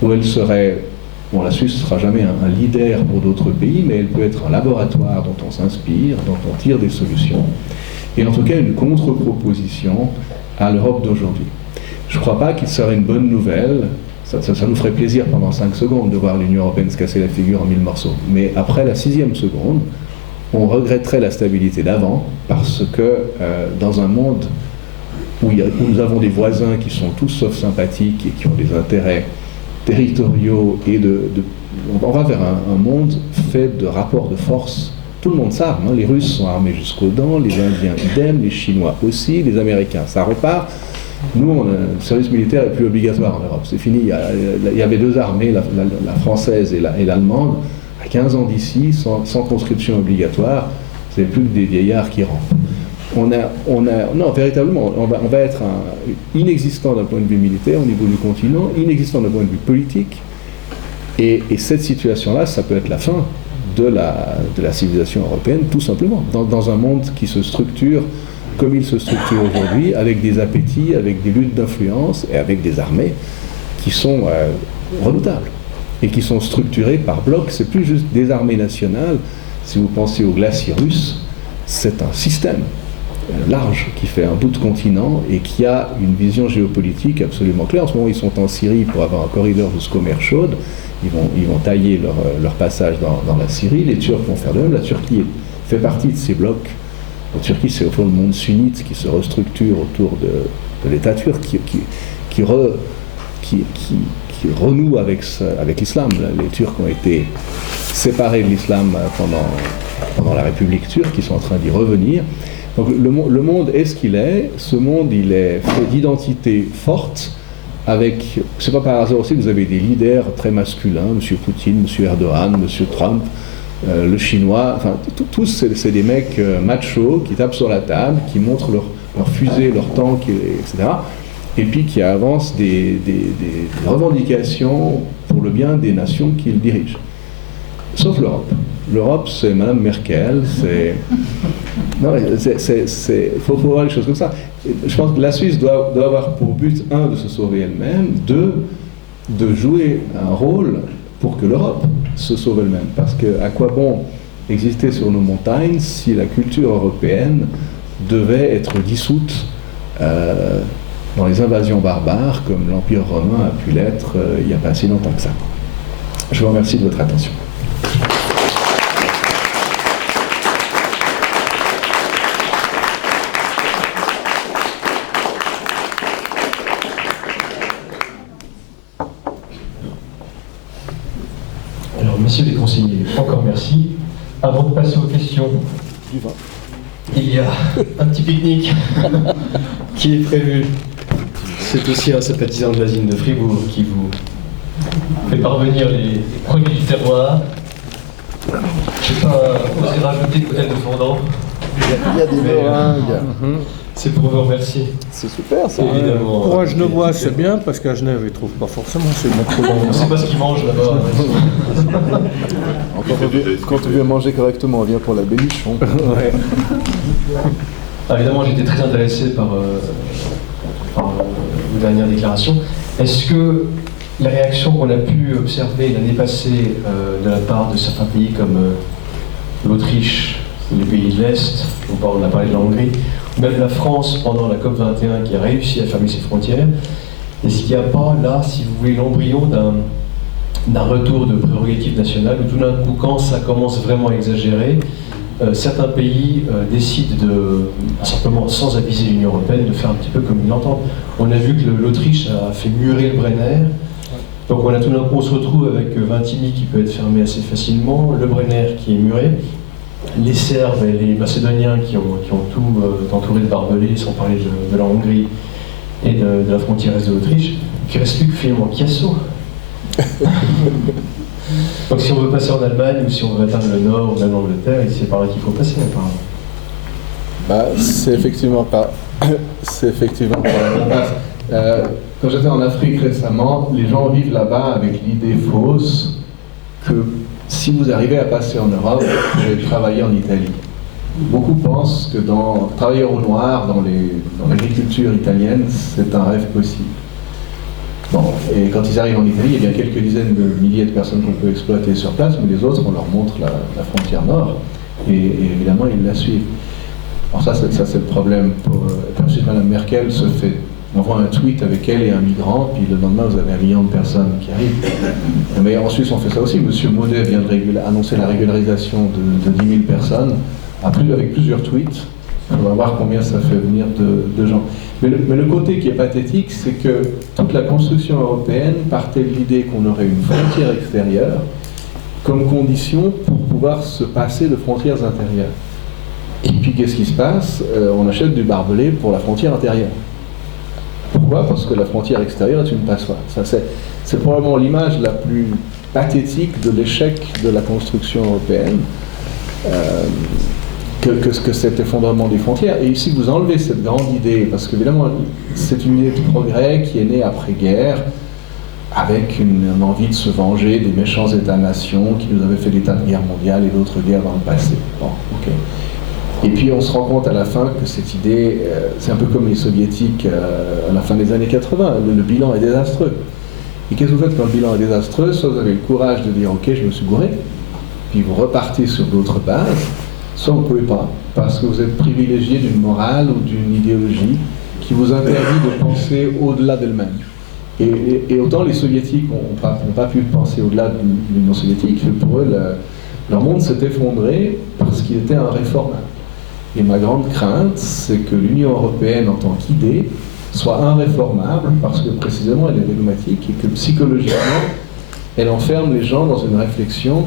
où elle serait... Bon, la Suisse ne sera jamais un leader pour d'autres pays, mais elle peut être un laboratoire dont on s'inspire, dont on tire des solutions, et en tout cas une contre-proposition à l'Europe d'aujourd'hui. Je ne crois pas qu'il serait une bonne nouvelle, ça nous ferait plaisir pendant 5 secondes de voir l'Union européenne se casser la figure en 1000 morceaux, mais après la 6e seconde, on regretterait la stabilité d'avant, parce que dans un monde où nous avons des voisins qui sont tous sauf sympathiques et qui ont des intérêts territoriaux, et on va vers un monde fait de rapports de force. Tout le monde s'arme, hein. Les Russes sont armés jusqu'aux dents, les Indiens idem, les Chinois aussi, les Américains, ça repart. Nous, le service militaire n'est plus obligatoire en Europe, c'est fini. Il y avait 2 armées, la française et l'allemande. À 15 ans d'ici, sans conscription obligatoire, c'est plus que des vieillards qui rentrent. Non, véritablement, on va être inexistant d'un point de vue militaire au niveau du continent, inexistant d'un point de vue politique, et cette situation-là, ça peut être la fin de la civilisation européenne, tout simplement, dans un monde qui se structure comme il se structure aujourd'hui, avec des appétits, avec des luttes d'influence, et avec des armées qui sont redoutables, et qui sont structurées par blocs. C'est plus juste des armées nationales. Si vous pensez aux glaciers russes, c'est un système large qui fait un bout de continent et qui a une vision géopolitique absolument claire. En ce moment, ils sont en Syrie pour avoir un corridor jusqu'aux mers chaudes. Ils vont tailler leur passage dans la Syrie. Les Turcs vont faire de même. La Turquie fait partie de ces blocs. La Turquie, c'est au fond le monde sunnite qui se restructure autour de l'État turc, qui renoue avec l'islam. Les Turcs ont été séparés de l'islam pendant la République turque, ils sont en train d'y revenir. Donc le monde est ce qu'il est. Ce monde, il est fait d'identités fortes, avec, c'est pas par hasard aussi que vous avez des leaders très masculins, M. Poutine, M. Erdogan, M. Trump, le chinois, enfin tous c'est des mecs machos qui tapent sur la table, qui montrent leur fusée, leur tank, etc. et puis qui avance des revendications pour le bien des nations qu'il dirige. Sauf l'Europe. L'Europe, c'est Mme Merkel, c'est... Non, faut voir les choses comme ça. Je pense que la Suisse doit avoir pour but, un, de se sauver elle-même, deux, de jouer un rôle pour que l'Europe se sauve elle-même. Parce que à quoi bon exister sur nos montagnes si la culture européenne devait être dissoute dans les invasions barbares comme l'Empire romain a pu l'être il n'y a pas si longtemps que ça. Je vous remercie de votre attention. Alors, messieurs les conseillers, encore merci. Avant de passer aux questions, il y a un petit pique-nique qui est prévu. C'est aussi un sympathisant de l'asile de Fribourg qui vous fait parvenir les produits du terroir. Je n'ai pas osé rajouter peut-être de fondant. Il y a des meringues. C'est pour vous remercier. C'est super ça. Évidemment. Pour un Genevois, c'est bien, parce qu'à Genève, ils ne trouvent pas forcément ces mots trop On ne bons. sait pas ce qu'ils mangent là-bas. Quand on vient manger correctement, on vient pour la bénichon. Ouais. Alors, évidemment, j'étais très intéressé par vos dernières déclarations. Est-ce que la réaction qu'on a pu observer l'année passée de la part de certains pays comme l'Autriche, les pays de l'Est, on a parlé de la Hongrie, ou même la France pendant la COP21 qui a réussi à fermer ses frontières, est-ce qu'il n'y a pas là, si vous voulez, l'embryon d'un retour de prérogatives nationales où tout d'un coup, quand ça commence vraiment à exagérer, certains pays décident simplement sans aviser l'Union européenne, de faire un petit peu comme ils l'entendent. On a vu que l'Autriche a fait murer le Brenner, donc on se retrouve avec Vintimille qui peut être fermé assez facilement, le Brenner qui est muré, les Serbes et les Macédoniens qui ont tout entouré de barbelés, sans parler de la Hongrie et de la frontière est de l'Autriche, qui reste plus que finalement Chiasso. Donc si on veut passer en Allemagne ou si on veut atteindre le Nord ou même l'Angleterre, c'est par là qu'il faut passer apparemment. C'est effectivement pas la base. Quand j'étais en Afrique récemment, les gens vivent là-bas avec l'idée fausse que si vous arrivez à passer en Europe, vous allez travailler en Italie. Beaucoup pensent que travailler au noir dans l'agriculture italienne, c'est un rêve possible. Bon, et quand ils arrivent en Italie, il y a bien quelques dizaines de milliers de personnes qu'on peut exploiter sur place, mais les autres, on leur montre la frontière nord, et évidemment, ils la suivent. Alors ça c'est le problème. Ensuite, Mme Merkel envoie un tweet avec elle et un migrant, puis le lendemain, vous avez 1 million de personnes qui arrivent. Mais en Suisse, on fait ça aussi. M. Maudet vient annoncer la régularisation de 10 000 personnes, avec plusieurs tweets. On va voir combien ça fait venir de gens. Mais le côté qui est pathétique, c'est que toute la construction européenne partait de l'idée qu'on aurait une frontière extérieure comme condition pour pouvoir se passer de frontières intérieures. Et puis qu'est-ce qui se passe? On achète du barbelé pour la frontière intérieure. Pourquoi? Parce que la frontière extérieure est une passoire. C'est probablement l'image la plus pathétique de l'échec de la construction européenne. Que cet effondrement des frontières. Et ici, vous enlevez cette grande idée, parce qu'évidemment, c'est une idée de progrès qui est née après-guerre, avec une envie de se venger des méchants États-nations qui nous avaient fait l'état de guerre mondiale et d'autres guerres dans le passé. Bon, ok. Et puis on se rend compte à la fin que cette idée, c'est un peu comme les soviétiques à la fin des années 80, le bilan est désastreux. Et qu'est-ce que vous faites quand le bilan est désastreux? Soit vous avez le courage de dire, ok, je me suis gouré, puis vous repartez sur d'autres bases, soit vous ne pouvez pas, parce que vous êtes privilégié d'une morale ou d'une idéologie qui vous interdit de penser au-delà d'elle-même. Et autant les soviétiques n'ont pas pu penser au-delà de l'Union soviétique, pour eux, leur monde s'est effondré parce qu'il était irréformable. Et ma grande crainte, c'est que l'Union européenne, en tant qu'idée, soit irréformable parce que précisément elle est dogmatique et que psychologiquement, elle enferme les gens dans une réflexion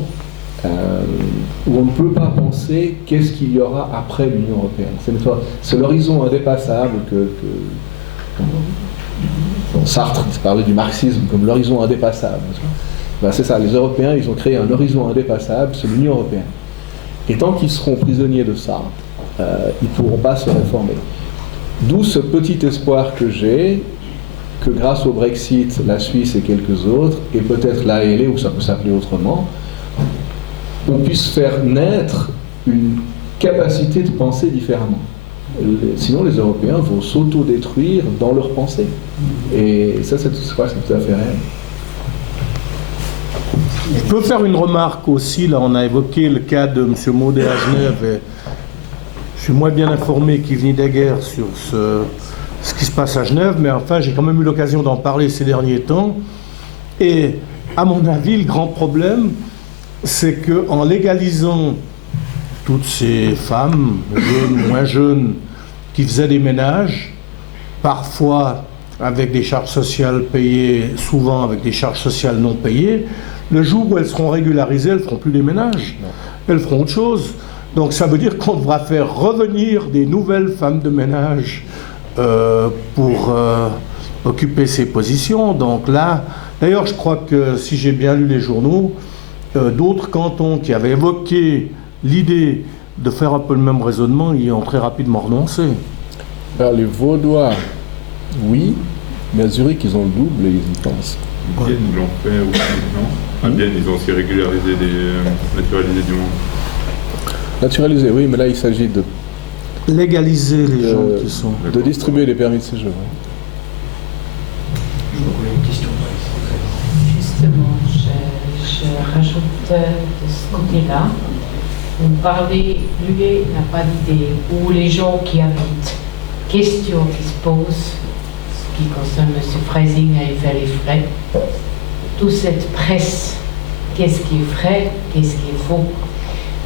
où on ne peut pas penser qu'est-ce qu'il y aura après l'Union européenne. C'est l'horizon indépassable Sartre parlait du marxisme comme l'horizon indépassable. C'est ça, les Européens, ils ont créé un horizon indépassable, c'est l'Union européenne. Et tant qu'ils seront prisonniers de ça, ils ne pourront pas se réformer. D'où ce petit espoir que j'ai que grâce au Brexit, la Suisse et quelques autres, et peut-être l'ALE, ou ça peut s'appeler autrement, on puisse faire naître une capacité de penser différemment. Sinon, les Européens vont s'auto-détruire dans leur pensée. Et ça, c'est tout à fait réel. Je peux faire une remarque aussi. Là, on a évoqué le cas de M. Maudet à Genève. Et je suis moins bien informé qu'Yves Daguerre sur ce qui se passe à Genève, mais enfin, j'ai quand même eu l'occasion d'en parler ces derniers temps. Et à mon avis, le grand problème, c'est qu'en légalisant toutes ces femmes, jeunes ou moins jeunes, qui faisaient des ménages, parfois avec des charges sociales payées, souvent avec des charges sociales non payées, le jour où elles seront régularisées, elles ne feront plus des ménages, elles feront autre chose. Donc ça veut dire qu'on devra faire revenir des nouvelles femmes de ménage pour occuper ces positions. Donc là, d'ailleurs, je crois que si j'ai bien lu les journaux, d'autres cantons qui avaient évoqué l'idée de faire un peu le même raisonnement y ont très rapidement renoncé. Alors les Vaudois, oui, mais à Zurich, ils ont le double et ils y pensent. Bienne, ils l'ont fait aussi, non? À Bienne, ils ont aussi régularisé naturalisé du monde. Naturalisé, oui, mais là, il s'agit de Légaliser les gens qui sont... de distribuer les permis de séjour. Justement, je rajoute de ce côté-là. Vous parlez, lui n'a pas d'idée, ou les gens qui habitent, questions qui se posent, ce qui concerne M. Freising et fait les frais, toute cette presse, qu'est-ce qui est vrai, qu'est-ce qui est faux.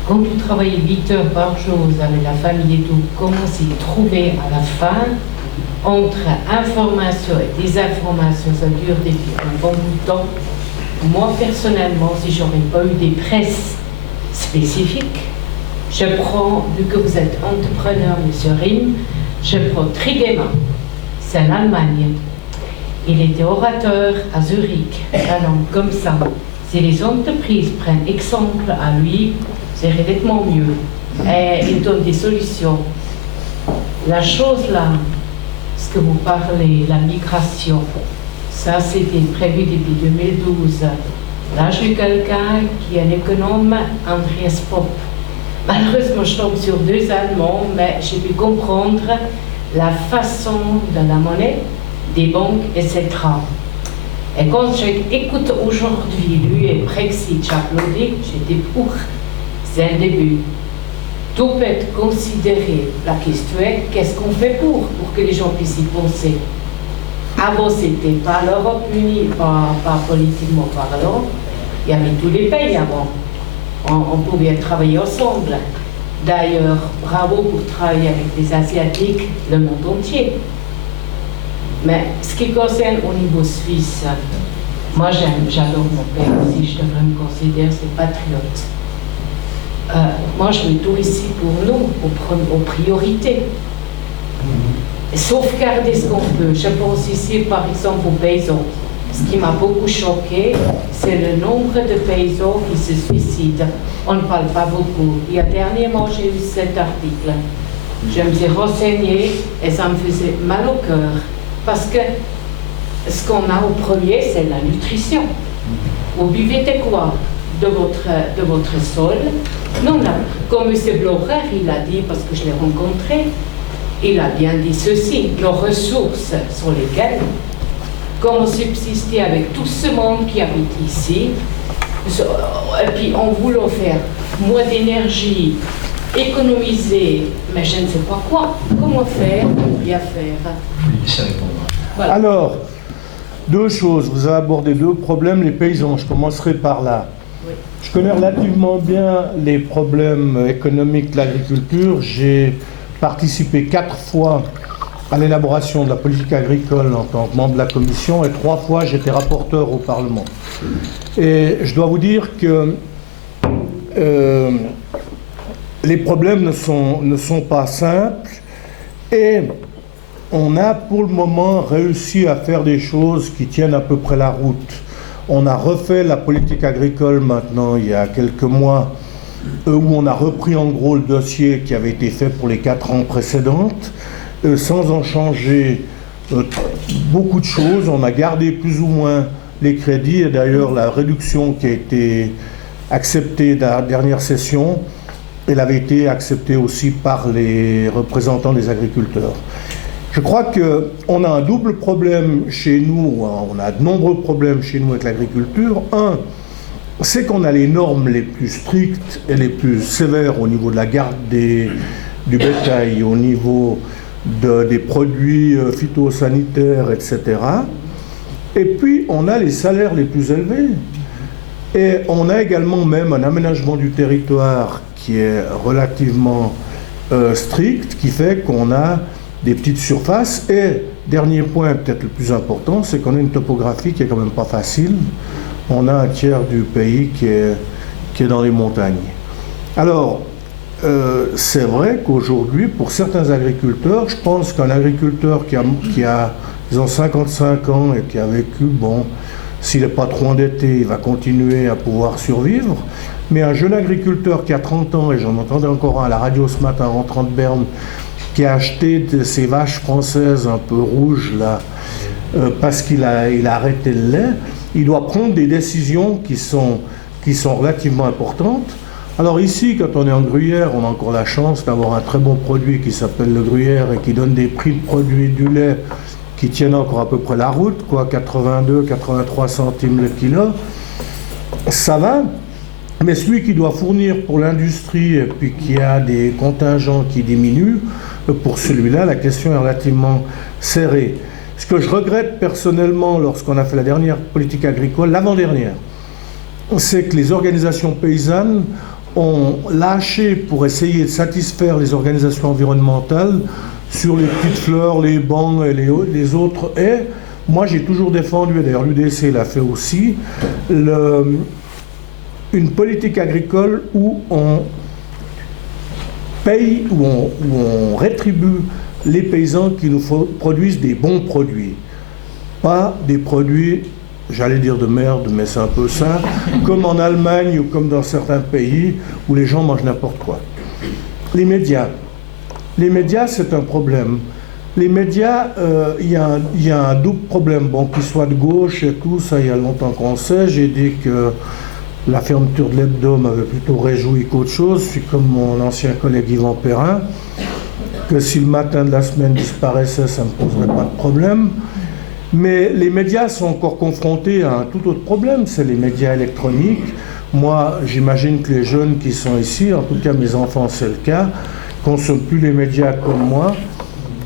Quand vous travaillez 8 heures par jour avec la famille et tout, comment s'y trouver à la fin entre information et désinformation, ça dure depuis un bon bout de temps. Moi, personnellement, si j'aurais pas eu des presses spécifiques, je prends, vu que vous êtes entrepreneur, M. Rim, je prends Trigema, c'est en Allemagne. Il était orateur à Zurich, alors comme ça. Si les entreprises prennent exemple à lui, c'est réellement mieux. Et il donne des solutions. La chose là, ce que vous parlez, la migration, ça c'était prévu depuis 2012. Là, j'ai quelqu'un qui est un économe, Andreas Popp. Malheureusement, je tombe sur 2 Allemands, mais j'ai pu comprendre la façon de la monnaie, des banques, etc. Et quand j'écoute aujourd'hui, lui et Brexit, j'applaudis, j'étais pour. C'est un début. Tout peut être considéré. La question est, qu'est-ce qu'on fait pour que les gens puissent y penser? Avant, c'était pas l'Europe unie, pas politiquement parlant. Il y avait tous les pays avant. On pouvait travailler ensemble. D'ailleurs, bravo pour travailler avec les Asiatiques, le monde entier. Mais ce qui concerne au niveau suisse, moi j'adore mon pays aussi, je devrais me considérer patriote. Moi je mets tout ici pour nous, aux priorités. Sauvegarder ce qu'on peut. Je pense ici par exemple aux paysans. Ce qui m'a beaucoup choqué, c'est le nombre de paysans qui se suicident. On ne parle pas beaucoup. Il y a dernièrement, j'ai eu cet article. Je me suis renseignée et ça me faisait mal au cœur. Parce que ce qu'on a au premier, c'est la nutrition. Vous buvez de quoi? De votre sol? Non, là, comme M. Blocher, il a dit, parce que je l'ai rencontré, il a bien dit ceci, nos ressources sont lesquelles? Comment subsister avec tout ce monde qui habite ici, et puis en voulant faire moins d'énergie, économiser, mais je ne sais pas quoi. Comment faire pour bien faire? Voilà. Alors, 2 choses. Vous avez abordé 2 problèmes, les paysans. Je commencerai par là. Oui. Je connais relativement bien les problèmes économiques de l'agriculture. J'ai participé 4 fois à l'élaboration de la politique agricole en tant que membre de la commission et 3 fois j'étais rapporteur au Parlement. Et je dois vous dire que les problèmes ne sont pas simples et on a pour le moment réussi à faire des choses qui tiennent à peu près la route. On a refait la politique agricole maintenant il y a quelques mois où on a repris en gros le dossier qui avait été fait pour les 4 ans précédentes sans en changer beaucoup de choses. On a gardé plus ou moins les crédits, et d'ailleurs la réduction qui a été acceptée dans la dernière session, elle avait été acceptée aussi par les représentants des agriculteurs. Je crois qu'on a un double problème chez nous, on a de nombreux problèmes chez nous avec l'agriculture. Un, c'est qu'on a les normes les plus strictes et les plus sévères au niveau de la garde du bétail, au niveau des produits phytosanitaires, etc. Et puis, on a les salaires les plus élevés. Et on a également même un aménagement du territoire qui est relativement strict, qui fait qu'on a des petites surfaces. Et, dernier point, peut-être le plus important, c'est qu'on a une topographie qui est quand même pas facile. On a un tiers du pays qui est dans les montagnes. Alors, c'est vrai qu'aujourd'hui, pour certains agriculteurs, je pense qu'un agriculteur qui a disons 55 ans et qui a vécu, bon, s'il n'est pas trop endetté, il va continuer à pouvoir survivre. Mais un jeune agriculteur qui a 30 ans, et j'en entendais encore un à la radio ce matin en rentrant de Berne, qui a acheté ces vaches françaises un peu rouges, là, parce qu'il a arrêté le lait, il doit prendre des décisions qui sont relativement importantes. Alors ici, quand on est en Gruyère, on a encore la chance d'avoir un très bon produit qui s'appelle le Gruyère et qui donne des prix de produits du lait qui tiennent encore à peu près la route, quoi, 82, 83 centimes le kilo. Ça va, mais celui qui doit fournir pour l'industrie et puis qui a des contingents qui diminuent, pour celui-là, la question est relativement serrée. Ce que je regrette personnellement lorsqu'on a fait la dernière politique agricole, l'avant-dernière, c'est que les organisations paysannes ont lâché pour essayer de satisfaire les organisations environnementales sur les petites fleurs, les bancs et les autres haies. Moi, j'ai toujours défendu, et d'ailleurs l'UDC l'a fait aussi, une politique agricole où on paye, où on rétribue les paysans qui nous produisent des bons produits. Pas des produits, j'allais dire de merde, mais c'est un peu ça, comme en Allemagne ou comme dans certains pays où les gens mangent n'importe quoi. Les médias, c'est un problème. Les médias, il y a un double problème. Bon, qu'ils soient de gauche et tout, ça, il y a longtemps qu'on sait. J'ai dit que la fermeture de l'hebdo m'avait plutôt réjoui qu'autre chose. Je suis comme mon ancien collègue Yvan Perrin, que si le matin de la semaine disparaissait, ça ne me poserait pas de problème. Mais les médias sont encore confrontés à un tout autre problème, c'est les médias électroniques. Moi, j'imagine que les jeunes qui sont ici, en tout cas mes enfants, c'est le cas, consomment plus les médias comme moi.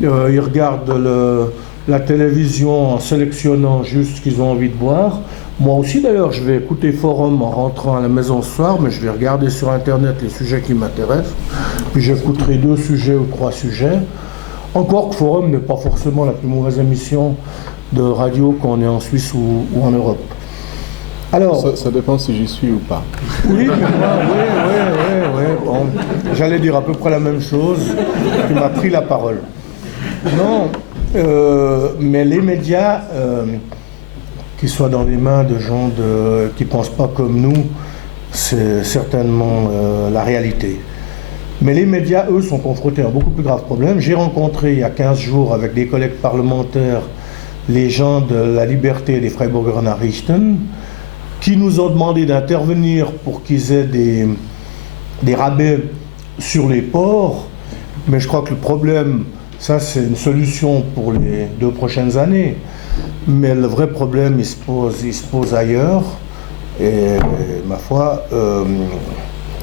Ils regardent la télévision en sélectionnant juste ce qu'ils ont envie de voir. Moi aussi, d'ailleurs, je vais écouter Forum en rentrant à la maison ce soir, mais je vais regarder sur Internet les sujets qui m'intéressent. Puis j'écouterai 2 sujets ou 3 sujets. Encore que Forum n'est pas forcément la plus mauvaise émission de radio qu'on est en Suisse ou en Europe. Alors, ça dépend si j'y suis ou pas. Oui, mais moi, oui. Bon, j'allais dire à peu près la même chose. Tu m'as pris la parole. Non, mais les médias, qu'ils soient dans les mains de gens qui ne pensent pas comme nous, c'est certainement la réalité. Mais les médias, eux, sont confrontés à un beaucoup plus grave problème. J'ai rencontré il y a 15 jours avec des collègues parlementaires les gens de la Liberté des Freiburger Nachrichten qui nous ont demandé d'intervenir pour qu'ils aient des rabais sur les ports. Mais je crois que le problème, ça c'est une solution pour les 2 prochaines années. Mais le vrai problème, il se pose ailleurs. Et ma foi,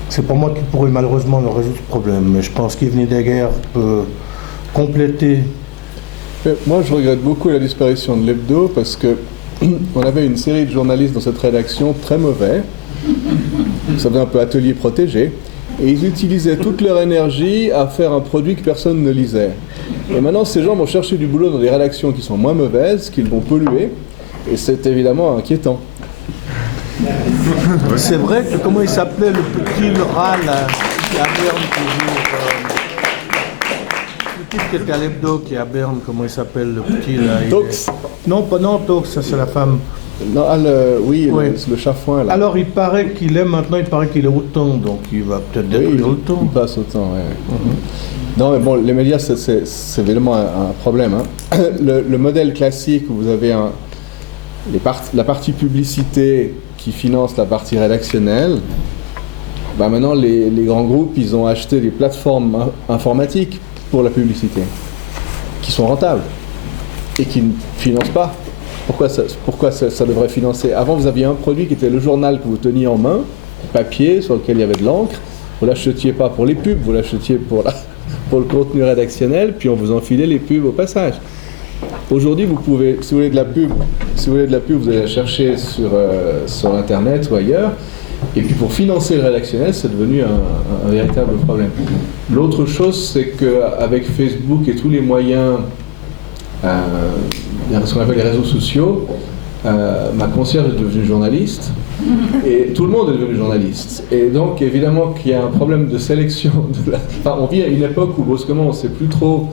c'est pas moi qui pourrais malheureusement le résoudre ce problème. Mais je pense qu'Yves Niederger peut compléter. Moi, je regrette beaucoup la disparition de l'hebdo parce que on avait une série de journalistes dans cette rédaction très mauvais. Ça faisait un peu atelier protégé. Et ils utilisaient toute leur énergie à faire un produit que personne ne lisait. Et maintenant, ces gens vont chercher du boulot dans des rédactions qui sont moins mauvaises, qu'ils vont polluer. Et c'est évidemment inquiétant. C'est vrai que, comment il s'appelait le petit rat là, qui est à Berne toujours le type qui était à l'hebdo qui est à Berne, comment il s'appelle le petit là Tox. Non, pas non, Tox, ça c'est la femme. Non, oui, Oui. le chafouin, là. Alors il paraît qu'il est maintenant, il paraît qu'il est autant, donc il va peut-être oui, détruire le temps. il passe autant, ouais. Non, mais bon, les médias, c'est évidemment un problème. Hein. Le modèle classique où vous avez la partie publicité qui finance la partie rédactionnelle, bah maintenant les grands groupes, ils ont acheté des plateformes informatiques pour la publicité, qui sont rentables et qui ne financent pas. Pourquoi ça devrait financer? Avant, vous aviez un produit qui était le journal que vous teniez en main, papier, sur lequel il y avait de l'encre. Vous ne l'achetiez pas pour les pubs, vous l'achetiez pour le contenu rédactionnel, puis on vous enfilait les pubs au passage. Aujourd'hui, vous pouvez, si vous voulez de la pub, vous allez la chercher sur Internet ou ailleurs. Et puis pour financer le rédactionnel, c'est devenu un véritable problème. L'autre chose, c'est qu'avec Facebook et tous les moyens, ce qu'on appelle les réseaux sociaux, ma concierge est devenue journaliste, et tout le monde est devenu journaliste. Et donc, évidemment, qu'il y a un problème de sélection. On vit à une époque où, brusquement, on ne sait plus trop.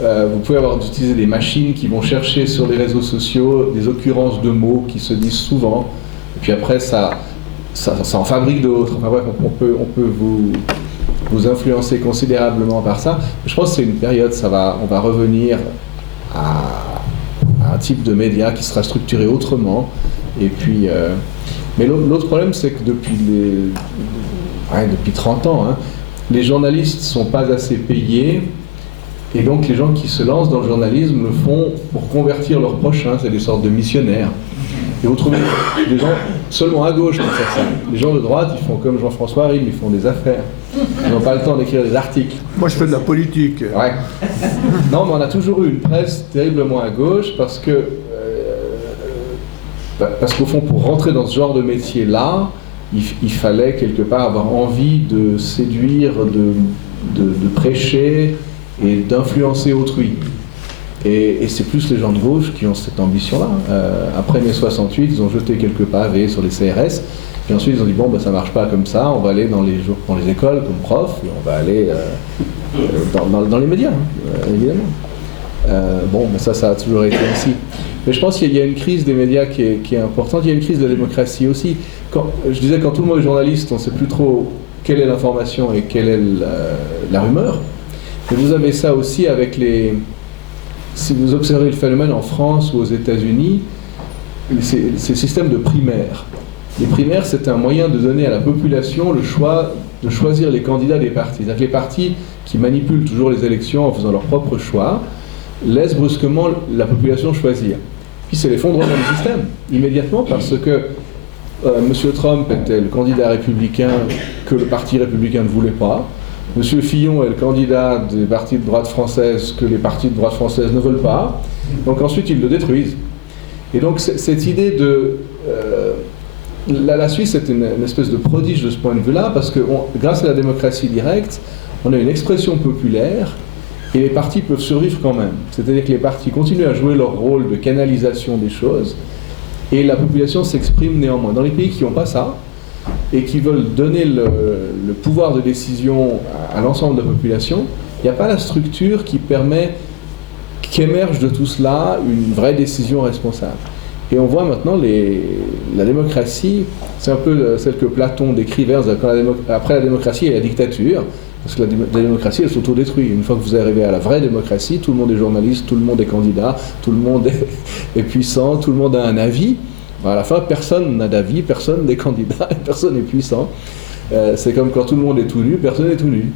Vous pouvez utiliser des machines qui vont chercher sur les réseaux sociaux des occurrences de mots qui se disent souvent, et puis après, ça en fabrique d'autres. Enfin bref, on peut vous influencer considérablement par ça. Je pense que c'est une période, on va revenir à un type de média qui sera structuré autrement. Et puis, mais l'autre problème, c'est que depuis 30 ans, hein, les journalistes ne sont pas assez payés. Et donc les gens qui se lancent dans le journalisme le font pour convertir leurs prochains, c'est des sortes de missionnaires. Et vous trouvez des gens seulement à gauche pour faire ça. Les gens de droite, ils font comme Jean-François Rime, ils font des affaires. Ils n'ont pas le temps d'écrire des articles. Moi je fais de la politique. Ouais. Non, mais on a toujours eu une presse terriblement à gauche parce qu'au fond, pour rentrer dans ce genre de métier-là, il fallait quelque part avoir envie de séduire, de prêcher et d'influencer autrui. Et c'est plus les gens de gauche qui ont cette ambition-là. Après mai 68, ils ont jeté quelques pavés sur les CRS, puis ensuite ils ont dit bon, ça marche pas comme ça, on va aller dans les écoles comme prof, et on va aller dans les médias, évidemment. Mais ça a toujours été ainsi. Mais je pense qu'il y a une crise des médias qui est importante, il y a une crise de la démocratie aussi. Je disais, quand tout le monde est journaliste, on ne sait plus trop quelle est l'information et quelle est la rumeur. Mais vous avez ça aussi avec si vous observez le phénomène en France ou aux États-Unis, c'est le système de primaires. Les primaires, c'est un moyen de donner à la population le choix de choisir les candidats des partis. C'est-à-dire que les partis qui manipulent toujours les élections en faisant leur propre choix laissent brusquement la population choisir. Puis c'est l'effondrement du système, immédiatement, parce que M. Trump était le candidat républicain que le parti républicain ne voulait pas. M. Fillon est le candidat des partis de droite française que les partis de droite française ne veulent pas. Donc ensuite, ils le détruisent. Et donc cette idée la Suisse est une espèce de prodige de ce point de vue-là, parce que grâce à la démocratie directe, on a une expression populaire et les partis peuvent survivre quand même. C'est-à-dire que les partis continuent à jouer leur rôle de canalisation des choses et la population s'exprime néanmoins. Dans les pays qui n'ont pas ça, et qui veulent donner le pouvoir de décision à l'ensemble de la population, il n'y a pas la structure qui permet qu'émerge de tout cela une vraie décision responsable. Et on voit maintenant la démocratie, c'est un peu celle que Platon décrivait, après la démocratie, il y a la dictature, parce que la démocratie, elle s'autodétruit. Une fois que vous arrivez à la vraie démocratie, tout le monde est journaliste, tout le monde est candidat, tout le monde est puissant, tout le monde a un avis. À la fin, personne n'a d'avis, personne n'est candidat, personne n'est puissant. C'est comme quand tout le monde est tout nu, personne n'est tout nu.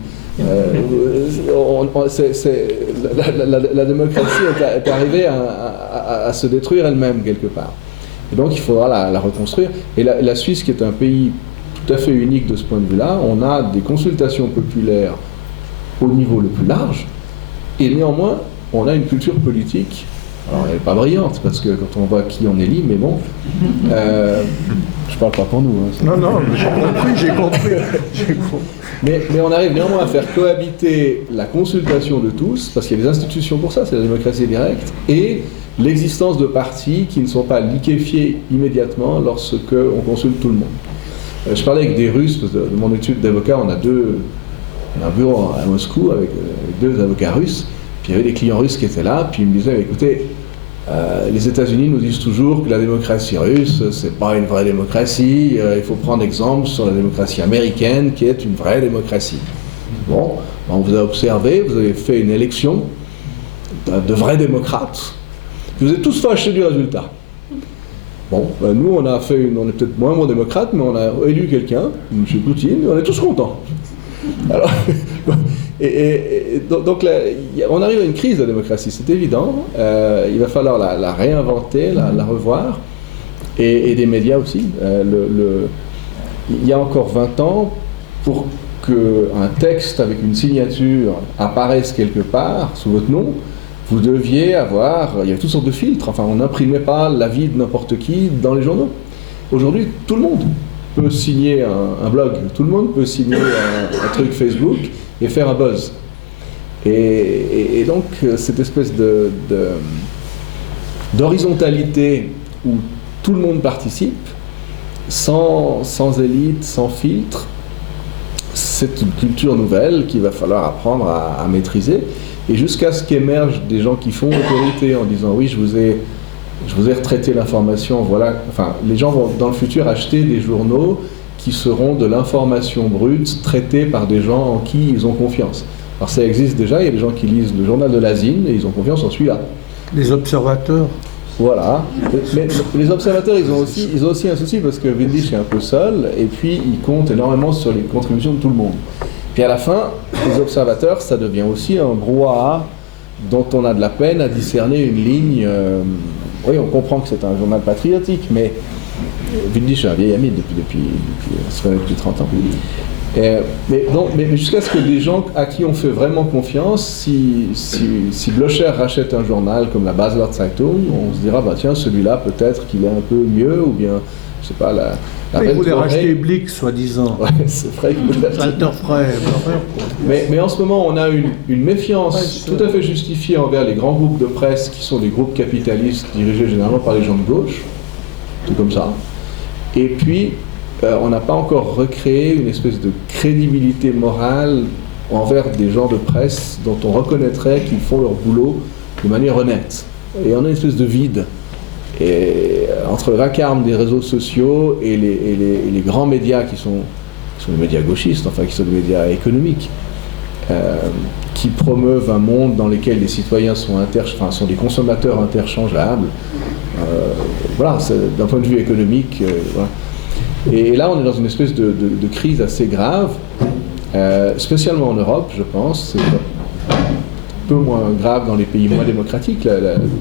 La démocratie est arrivée à se détruire elle-même quelque part. Et donc il faudra la reconstruire. Et la Suisse, qui est un pays tout à fait unique de ce point de vue-là, on a des consultations populaires au niveau le plus large, et néanmoins, on a une culture politique. Alors, elle n'est pas brillante, parce que quand on voit qui on élit, mais bon, je parle pas pour nous. Hein, non, j'ai compris. Mais on arrive néanmoins à faire cohabiter la consultation de tous, parce qu'il y a des institutions pour ça, c'est la démocratie directe, et l'existence de partis qui ne sont pas liquéfiés immédiatement lorsque on consulte tout le monde. Je parlais avec des Russes, parce que de mon étude d'avocat, on a un bureau à Moscou avec deux avocats russes. Puis il y avait des clients russes qui étaient là, puis ils me disaient, écoutez, Les États-Unis nous disent toujours que la démocratie russe, c'est pas une vraie démocratie. Il faut prendre exemple sur la démocratie américaine, qui est une vraie démocratie. Bon, on vous a observé, vous avez fait une élection de vrais démocrates. Vous êtes tous fâchés du résultat. Bon, nous, on est peut-être moins bons démocrates, mais on a élu quelqu'un, M. Poutine, et on est tous contents. Alors, donc là, on arrive à une crise de la démocratie, c'est évident. Il va falloir la réinventer, la revoir, et des médias aussi. Il y a encore 20 ans, pour qu'un texte avec une signature apparaisse quelque part sous votre nom, vous deviez avoir, il y avait toutes sortes de filtres, enfin on n'imprimait pas l'avis de n'importe qui dans les journaux. Aujourd'hui, tout le monde peut signer un blog, tout le monde peut signer un truc Facebook et faire un buzz. Et donc cette espèce d'horizontalité où tout le monde participe, sans élite, sans filtre, c'est une culture nouvelle qu'il va falloir apprendre à maîtriser. Et jusqu'à ce qu'émergent des gens qui font autorité en disant oui, je vous ai retraité l'information, voilà. Enfin, les gens vont dans le futur acheter des journaux qui seront de l'information brute traitée par des gens en qui ils ont confiance. Alors ça existe déjà, il y a des gens qui lisent le journal de l'Asine et ils ont confiance en celui-là. Les observateurs. Voilà. Mais les observateurs, ils ont aussi un souci parce que Windisch est un peu seul et puis il compte énormément sur les contributions de tout le monde. Puis à la fin, les observateurs, ça devient aussi un brouhaha dont on a de la peine à discerner une ligne. Oui, on comprend que c'est un journal patriotique, mais Windisch est un vieil ami depuis on se connaît depuis 30 ans. Mais jusqu'à ce que des gens à qui on fait vraiment confiance, si Blocher rachète un journal comme la Basler Zeitung, on se dira, bah tiens, celui-là, peut-être qu'il est un peu mieux, ou bien, je sais pas, il voulait racheter Blick, soi-disant. Ouais, c'est vrai qu'il voulait racheter. Walter Frey. Mais en ce moment, on a une méfiance tout à fait justifiée envers les grands groupes de presse qui sont des groupes capitalistes dirigés généralement par les gens de gauche, tout comme ça. Et puis, on n'a pas encore recréé une espèce de crédibilité morale envers des gens de presse dont on reconnaîtrait qu'ils font leur boulot de manière honnête. Et on a une espèce de vide. Et entre le vacarme des réseaux sociaux et les grands médias qui sont des médias gauchistes, enfin qui sont des médias économiques, qui promeuvent un monde dans lequel les citoyens sont des consommateurs interchangeables, voilà, d'un point de vue économique, voilà. Et là, on est dans une espèce de crise assez grave, spécialement en Europe, je pense. C'est un peu moins grave dans les pays moins démocratiques.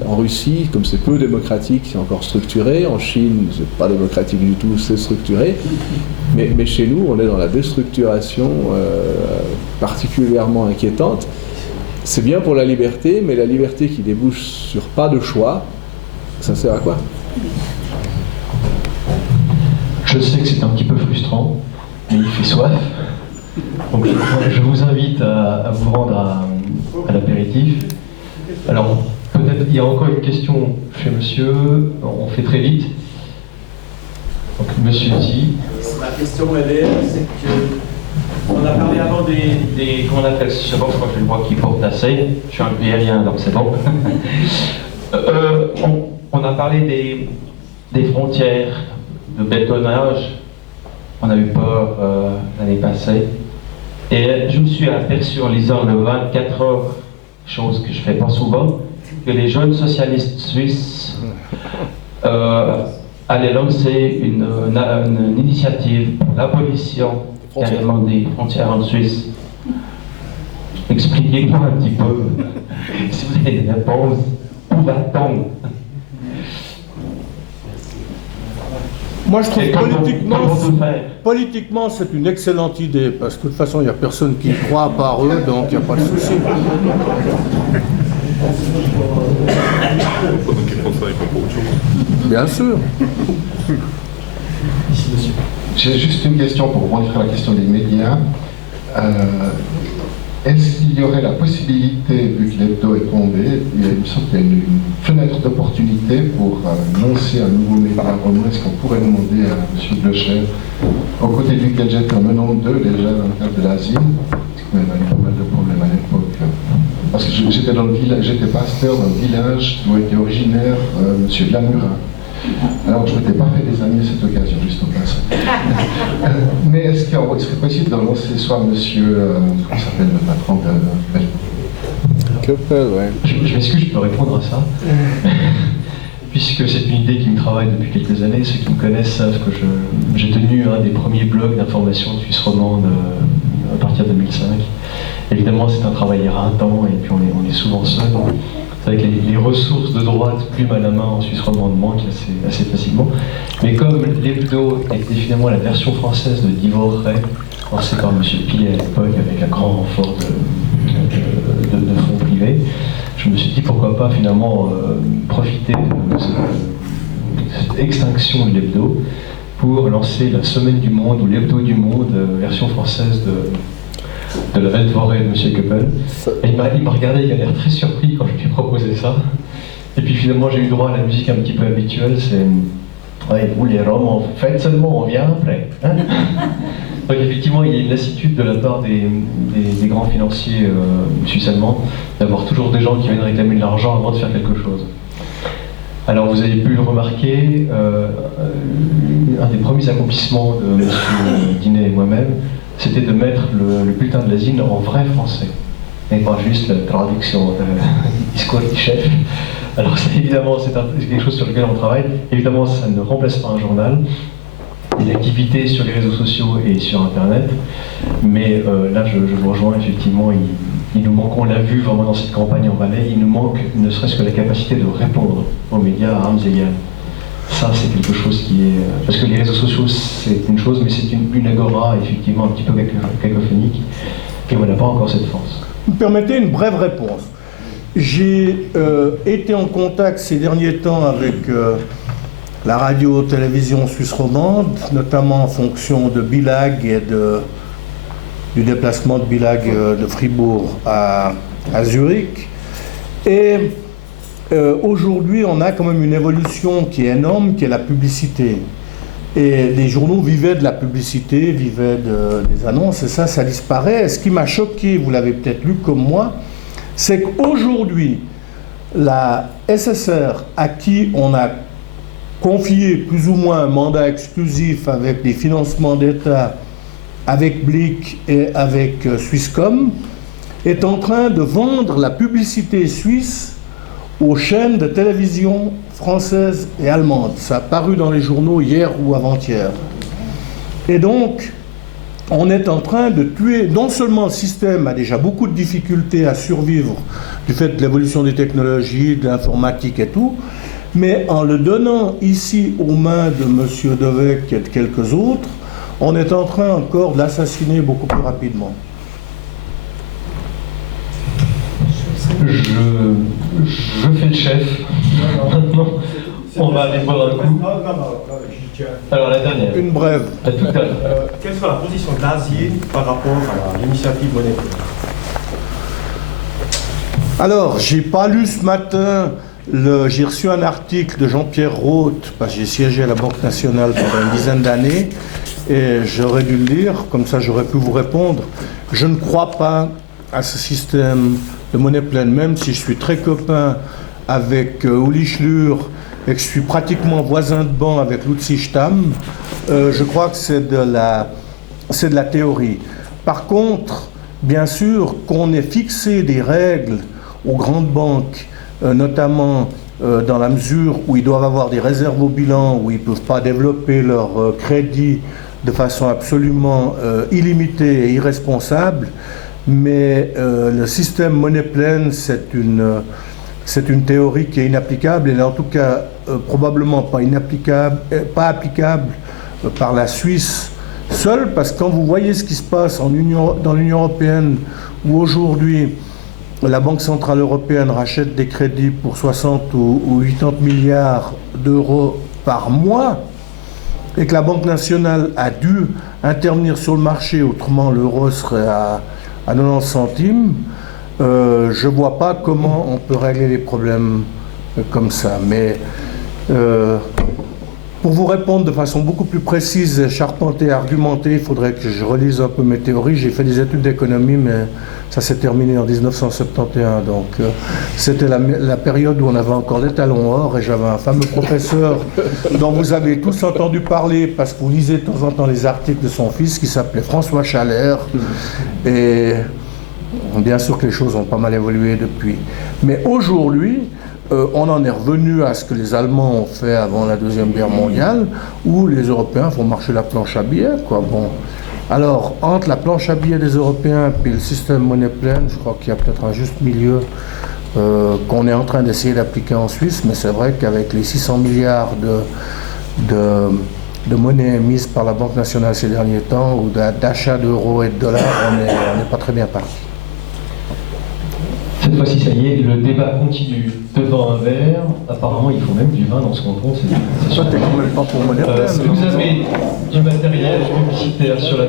En Russie, comme c'est peu démocratique, c'est encore structuré. En Chine, c'est pas démocratique du tout, c'est structuré. Mais chez nous, on est dans la déstructuration particulièrement inquiétante. C'est bien pour la liberté, mais la liberté qui débouche sur pas de choix, ça sert à quoi ? Je sais que c'est un petit peu frustrant, mais il fait soif. Donc je vous invite à vous rendre à l'apéritif. Alors, peut-être il y a encore une question chez monsieur, on fait très vite. Donc, monsieur dit. La question, c'est que on a parlé avant des comment on appelle ce bon, quand je le vois qui porte assez, je suis un peu aérien donc c'est bon. On a parlé des frontières, de bétonnage, on a eu peur l'année passée. Et je me suis aperçu en lisant le 24 heures, chose que je ne fais pas souvent, que les jeunes socialistes suisses allaient lancer une initiative pour l'abolition carrément des frontières en Suisse. Expliquez-moi un petit peu, si vous avez des réponses, où va-t-on ? Moi, je trouve politiquement, c'est une excellente idée, parce que de toute façon, il n'y a personne qui y croit à part eux, donc il n'y a pas de souci. Bien sûr. J'ai juste une question pour revenir à la question des médias. Est-ce qu'il y aurait la possibilité, vu que l'hebdo est tombé, il y a une fenêtre d'opportunité pour lancer un nouveau média roman? Est-ce qu'on pourrait demander à M. Blocher, aux côtés du gadget en menant d'eux déjà dans le cadre de l'asile, parce qu'on a eu pas mal de problèmes à l'époque, parce que j'étais pasteur dans le village d'où était originaire M. Lamurin. Alors je ne m'étais pas fait des amis à cette occasion, juste au passage. Mais est-ce qu'il serait possible de relancer soit monsieur, comment s'appelle le patron de... Keppel, ouais. Je m'excuse, je peux répondre à ça. Puisque c'est une idée qui me travaille depuis quelques années. Ceux qui me connaissent savent que j'ai tenu un des premiers blogs d'information suisse romande à partir de 2005. Évidemment, c'est un travail éreintant et puis on est souvent seul. C'est vrai que les ressources de droite, plume à la main en Suisse romande, manquent assez facilement. Mais comme l'hebdo était finalement la version française de Divorray, lancée par M. Pillet à l'époque avec un grand renfort de fonds privés, je me suis dit pourquoi pas finalement profiter de cette extinction de l'hebdo pour lancer la Semaine du Monde ou l'hebdo du Monde, version française de la Weltwoche de M. Keppel. Et il m'a regardé, il a l'air très surpris quand je lui ai proposé ça. Et puis finalement j'ai eu droit à la musique un petit peu habituelle, c'est ouais, vous les Roms, faites seulement, on vient après. Hein. Donc effectivement, il y a une lassitude de la part des grands financiers suisses-allemands d'avoir toujours des gens qui viennent réclamer de l'argent avant de faire quelque chose. Alors vous avez pu le remarquer, un des premiers accomplissements de M. Dinet et moi-même, c'était de mettre le bulletin de l'asile en vrai français, et pas juste la traduction du discours du chef. Alors évidemment, c'est quelque chose sur lequel on travaille. Évidemment, ça ne remplace pas un journal. Il y a l'activité sur les réseaux sociaux et sur Internet, mais là je vous rejoins, effectivement, il nous manque, on l'a vu vraiment dans cette campagne en Valais, il nous manque ne serait-ce que la capacité de répondre aux médias à armes égales. Ça c'est quelque chose qui est... Parce que les réseaux sociaux c'est une chose, mais c'est une agora effectivement un petit peu cacophonique, et on n'a pas encore cette force. Vous me permettez une brève réponse. J'ai été en contact ces derniers temps avec la radio-télévision suisse romande, notamment en fonction de Bilag et du déplacement de Bilag de Fribourg à Zurich. Et aujourd'hui, on a quand même une évolution qui est énorme, qui est la publicité. Et les journaux vivaient de la publicité, vivaient des annonces, et ça disparaît. Et ce qui m'a choqué, vous l'avez peut-être lu comme moi, c'est qu'aujourd'hui, la SSR, à qui on a confié plus ou moins un mandat exclusif avec des financements d'État, avec Blick et avec Swisscom, est en train de vendre la publicité suisse aux chaînes de télévision françaises et allemandes. Ça a paru dans les journaux hier ou avant-hier. Et donc, on est en train de tuer, non seulement le système a déjà beaucoup de difficultés à survivre du fait de l'évolution des technologies, de l'informatique et tout, mais en le donnant ici aux mains de M. Devec et de quelques autres, on est en train encore de l'assassiner beaucoup plus rapidement. Je fais le chef. Maintenant, on va aller boire un coup. Alors la dernière. Une brève. À tout à l'heure. Quelle sera la position de l'asile par rapport à l'initiative Monnaie Pleine? Alors, j'ai pas lu ce matin, j'ai reçu un article de Jean-Pierre Roth, parce que j'ai siégé à la Banque nationale pendant une dizaine d'années, et j'aurais dû le lire, comme ça j'aurais pu vous répondre. Je ne crois pas à ce système de monnaie pleine, même si je suis très copain avec Uli Schlür et que je suis pratiquement voisin de banc avec Lutzi Stamm. Je crois que c'est de la théorie. Par contre, bien sûr, qu'on ait fixé des règles aux grandes banques, notamment dans la mesure où ils doivent avoir des réserves au bilan, où ils ne peuvent pas développer leur crédit de façon absolument illimitée et irresponsable. Mais le système monnaie pleine, c'est une théorie qui est inapplicable, et en tout cas probablement pas applicable par la Suisse seule, parce que quand vous voyez ce qui se passe dans l'Union européenne, où aujourd'hui la Banque centrale européenne rachète des crédits pour 60 ou 80 milliards d'euros par mois, et que la Banque nationale a dû intervenir sur le marché, autrement l'euro serait à 90 centimes, je ne vois pas comment on peut régler les problèmes comme ça. Mais pour vous répondre de façon beaucoup plus précise, charpentée, argumentée, il faudrait que je relise un peu mes théories. J'ai fait des études d'économie, mais Ça s'est terminé en 1971, donc c'était la période où on avait encore des talons or, et j'avais un fameux professeur dont vous avez tous entendu parler parce que vous lisez de temps en temps les articles de son fils, qui s'appelait François Chalère. Et bien sûr que les choses ont pas mal évolué depuis. Mais aujourd'hui, on en est revenu à ce que les Allemands ont fait avant la Deuxième Guerre mondiale, où les Européens font marcher la planche à billets, quoi. Bon. Alors, entre la planche à billets des Européens et le système monnaie pleine, je crois qu'il y a peut-être un juste milieu qu'on est en train d'essayer d'appliquer en Suisse, mais c'est vrai qu'avec les 600 milliards de monnaie émise par la Banque nationale ces derniers temps, ou d'achat d'euros et de dollars, on n'est pas très bien parti. Cette fois-ci, ça y est, le débat continue. Devant un verre, apparemment, il faut même du vin dans ce canton. C'est Toi, t'es quand même pas pour monnaie pleine. Vous avez du matériel publicitaire sur la